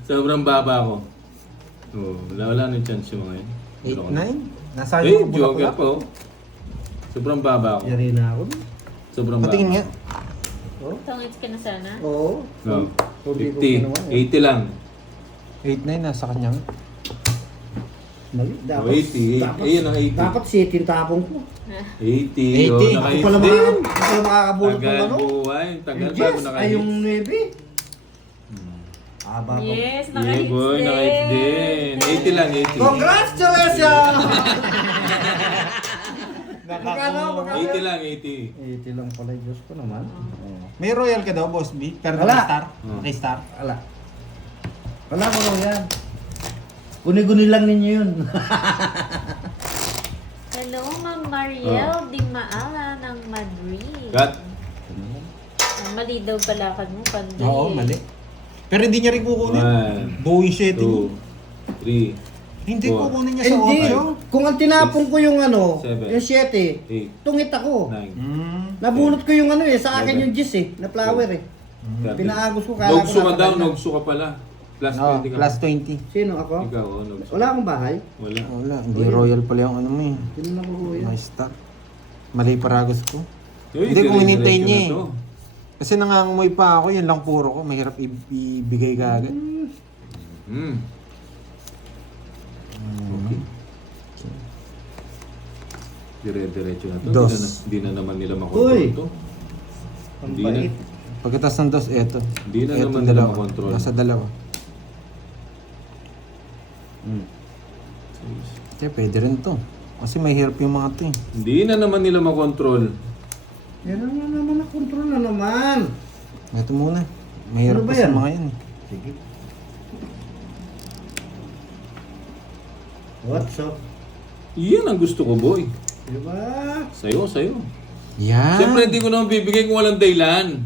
Sobrang baba ako. Oh, wala na yung chance yung mga yun. 8-9? Nasa Eh, yung joker po. Sobrang baba ako. Yari na ako. Sobrang baba. Patingin nga. Oh. Tungits ka na sana. Oo. No. Hindi ko 50. ginawa eh. 80 lang. 8-9, nasa kanya nga. Mali. Dapat, Oh, 80. Ayun ang 80. Dapat 7 tapong ko. 80. 80. Ako pala makakabulot ng Tagal ano. buhay. Tagal bago Yes, naka ay yung 9. Aba ko. Yes, Yeah, naka-hits boy. Naka-hit din. 80 lang, 80. Congratulations! Nakakuha. 80 lang, 80. 80 lang pala, Diyos ko naman. Oo. May royal ka daw, Boss B? Pero Wala. naka-star? Oh. Naka-star? Wala. Wala ko lang yan. Guni-guni lang ninyo yun. Hello, Ma'am Mariel Di Maala ng Madrid. Cut. Mali daw palakad mo, Pandoy. Oo, mali. Pero hindi niya rin kukunin. 1, Bowie setting. 2, 3, Hindi Four. ko kunin niya sa Hindi. 8. Kung ang tinapon ko yung ano, Seven. yung 7, 8, tungit ako. 9, Nabunot ko yung ano eh, sa akin Eleven. yung gis na flower eh. 13. Pinaagos ko, kala ko Nogso ka daw, nakakanya. nogso ka pala. Plus 20 ka. Plus 20. Sino ako? Ikaw, nogso. Wala akong bahay. Wala. Wala, hindi royal pala yung ano mo eh. Sino na ko kuya? My star. Mali paragos ko. Uy, Hindi, kung dire-diretso hinintay niya na eh. to. Kasi nangangamoy pa ako, yun lang puro ko. Mahirap ibigay ka agad. Hmm. Okay. Dire-diretso na to. Dos. Hindi na naman nila makontrol Uy. to. Ang Hindi na. bait. Pagkatas ng dos, eto. Hindi na Eto, naman nila dalawa. makontrol. Nasa dalawa. Kaya pwede rin to. Kasi mahirap yung mga to eh. Hindi na naman nila makontrol. Yan na naman, na-control na naman. Ito muna. Mahirap Ano ba pa sa yan? mga yan eh. Sige. What's up? Iyan ang gusto ko, boy. Diba? Sa'yo, sa'yo. Yan. Siyempre, hindi ko naman bibigay kung walang dahilan.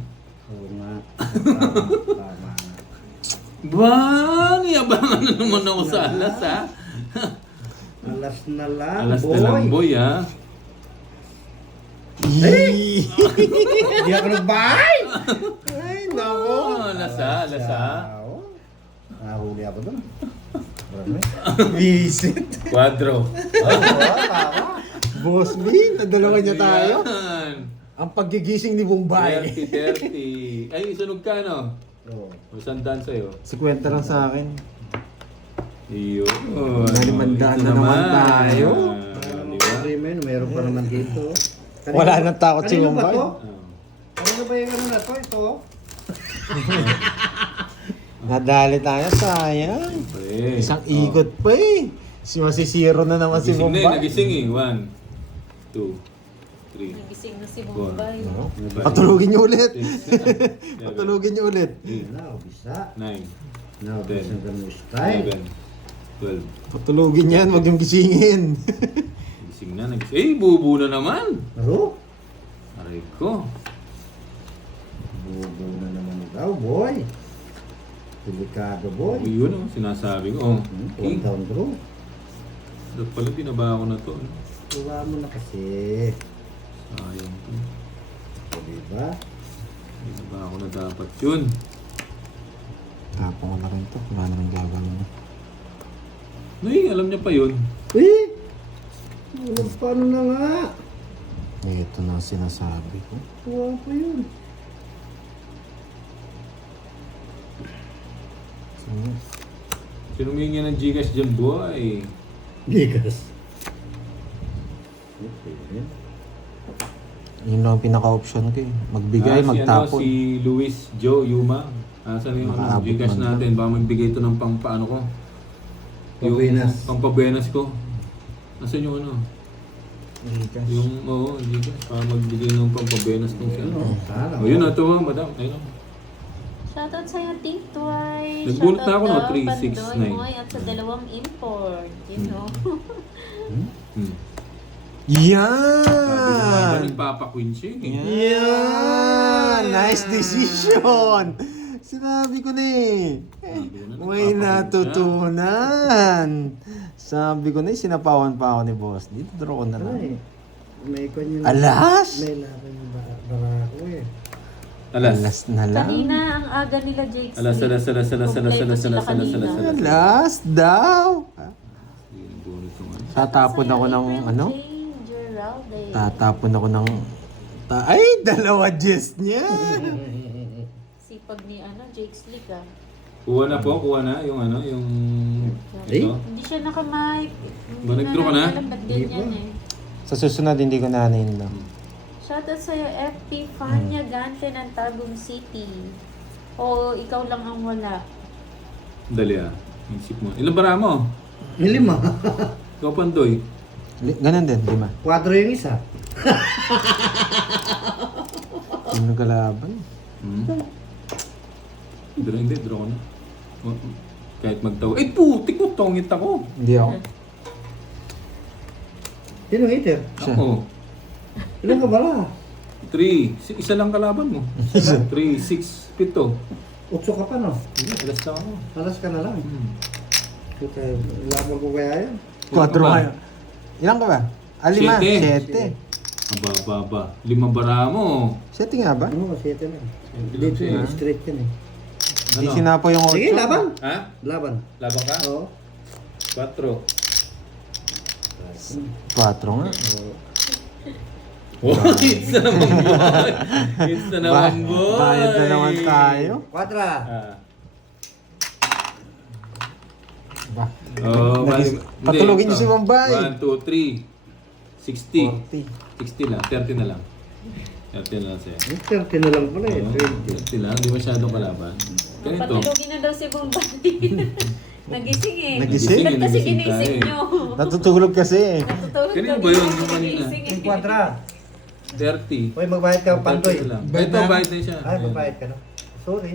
Oo nga. Tama nga. Ba, niyabangan na naman ako sa alas, ha? Alas na lang, Alas boy. na lang, boy, ha? Hindi ako nagbahay! Ay, nako. Oh, alas, ha? Alas, ha? Oo. Nahuli ako doon. Marami. Visit. Quadro. Boss B, nadalawa niya tayo. Yan. Ang paggigising ni Bombay. 30. Ay, sunog ka, no? Oo. O, sandaan sa'yo. 50 lang sa akin. Iyo. Nalimandaan na naman tayo. Di ba? Meron pa naman dito. Wala nang takot si Kanino ba Bombay. to? Oh. Kanino ba yung ano na to? Ito? Nadali tayo, sayang. Pre. Isang ikot pa eh. Masisiro na naman si Nagising na eh, Bombay. nagising eh. 1, 2, 3, Nagising na si Bombay. No? 5, Patulugin niyo ulit. 6, 7, Patulugin niyo ulit. Wala, bisa. 9, Wala, bisa ng ganun style. 11, 12. Patulugin yan, wag niyong gisingin. Nagising na, nagising. Eh, bubu na naman. Pero, Aray ko. bubo na naman ikaw, boy. Delikado, boy. Yun oh, sinasabi ko. Oh, One king. down draw. Dapat pala binaba ko na to. Ano? Tuwa mo na kasi. Sayang to. O, diba? Binaba ko na dapat yun. Tapon ko na rin to. Wala naman gagawin na. Nay, alam niya pa yun. Eh! Paano na nga? Ito na ang sinasabi ko. Tuwa ko yun. Sige. Sino humingi ng Gcash dyan, boy? Gigas. Okay. Yun lang ang pinaka-option ko eh. Magbigay, magtapon. Si Luis Joe Yuma. Asan yung ano, Makaabot Gcash man natin? Baka magbigay ito ng pang paano ko? Pabuenas. Pang pabuenas ko. Asan yung ano? Gcash. Yung, oo, Gcash. Para magbigay ng pang pabuenas kung siya. Ano? Sana. O yun, ito ha, madam. Ayun. Shoutout sa'yo, Think Twice. Nagbunot na ako, no? Shoutout 3, daw, 6, Pandoy 9. Moy, at sa dalawang import. You know? Hmm. Yan! Sabi ko, nagpapakwin siya eh. Yan! Nice decision! Sinabi ko na eh. May natutunan. Sabi ko na eh, sinapawan pa ako ni boss. Dito draw ko na lang. Ay, may kanya Alas! May laban yung barako eh. Alas. Alas na lang. Kanina, ang aga nila, Jake. Alas. Alas daw. Bunot yung ano. Tatapon ako ng ano? Tatapon ako ng... Ay, dalawa gest niya. Sipag ni Jake Slick ah. Kuha na po, kuha na yung ano, yung... Eh? Ito. Hindi siya nakamike. Ba, nag-draw ka na? Alam ba't ganyan eh. Sa susunod, hindi ko nanayin lang. Shoutout sa'yo, FP Fania Gante ng Tagum City. O ikaw lang ang wala. Dali ah. Isip mo. Ilan bara mo? May 5. Ikaw, Pandoy. Ganun din, 5. 4 yung isa. Sino kalaban? Hindi, draw ko na. Kahit magtawa. Eh, putik mo, tongit ako. Hindi ako. Sino hater? Siya. Ako. Ilan ka bala? 3. Isa lang kalaban mo. 3, 6, 7. 8 ka pa no? Alas lang ako. Alas ka na lang. Puta, laban ko kaya yan. 4 ba? nga. Ilan ka ba? 5? Siyete. 7. Aba. 5 bara mo. 7 nga ba? Ano, 7 na. Hindi Dito, lang siya. straight yan eh. Hindi sinapo yung 8. Sige, laban. Ha? Laban. Laban ka? Oo. 4. 4 nga. Oh, hits na naman boy. Hits na naman boy. Bayad na naman tayo. 4. Ah. Ba? Oh, Patulogin niyo si Bombay. 1, 2, 3. 60. 60 lang. 30 na lang. 30 na lang sa'yo. 30 na lang pala eh. Oo, 30 lang. Hindi masyadong kalaban. Ganito. Patulogin na daw si Bombay. Nagising eh. Nagising? Ba't kasi Nagising ginising tayo. nyo? Natutulog kasi eh. Natutulog Kanino daw ba yun? ginising, Yung kanina? nagising eh. Yung 4. 30. Hoy, magbayad ka pandoy. 30 lang. Bayad Ito, na. bayad na siya. Ay, magbayad ka na. Sorry.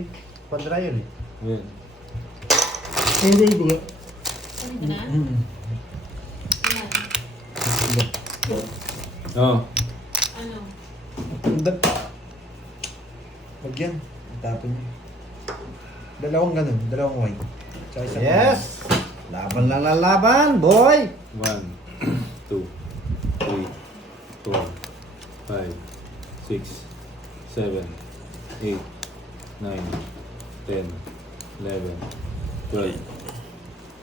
4 yun eh. Ayan. Hindi, hindi. Ano ba na? Mm. Ayan. Oh. Ano? Wag yan. Tapon niyo. Dalawang ganun. Dalawang white. Tsaka isang Yes! Laban lang na laban, boy! 1, 2, 3, 4, 5, 6, 7, 8, 9, 10, 11, 12,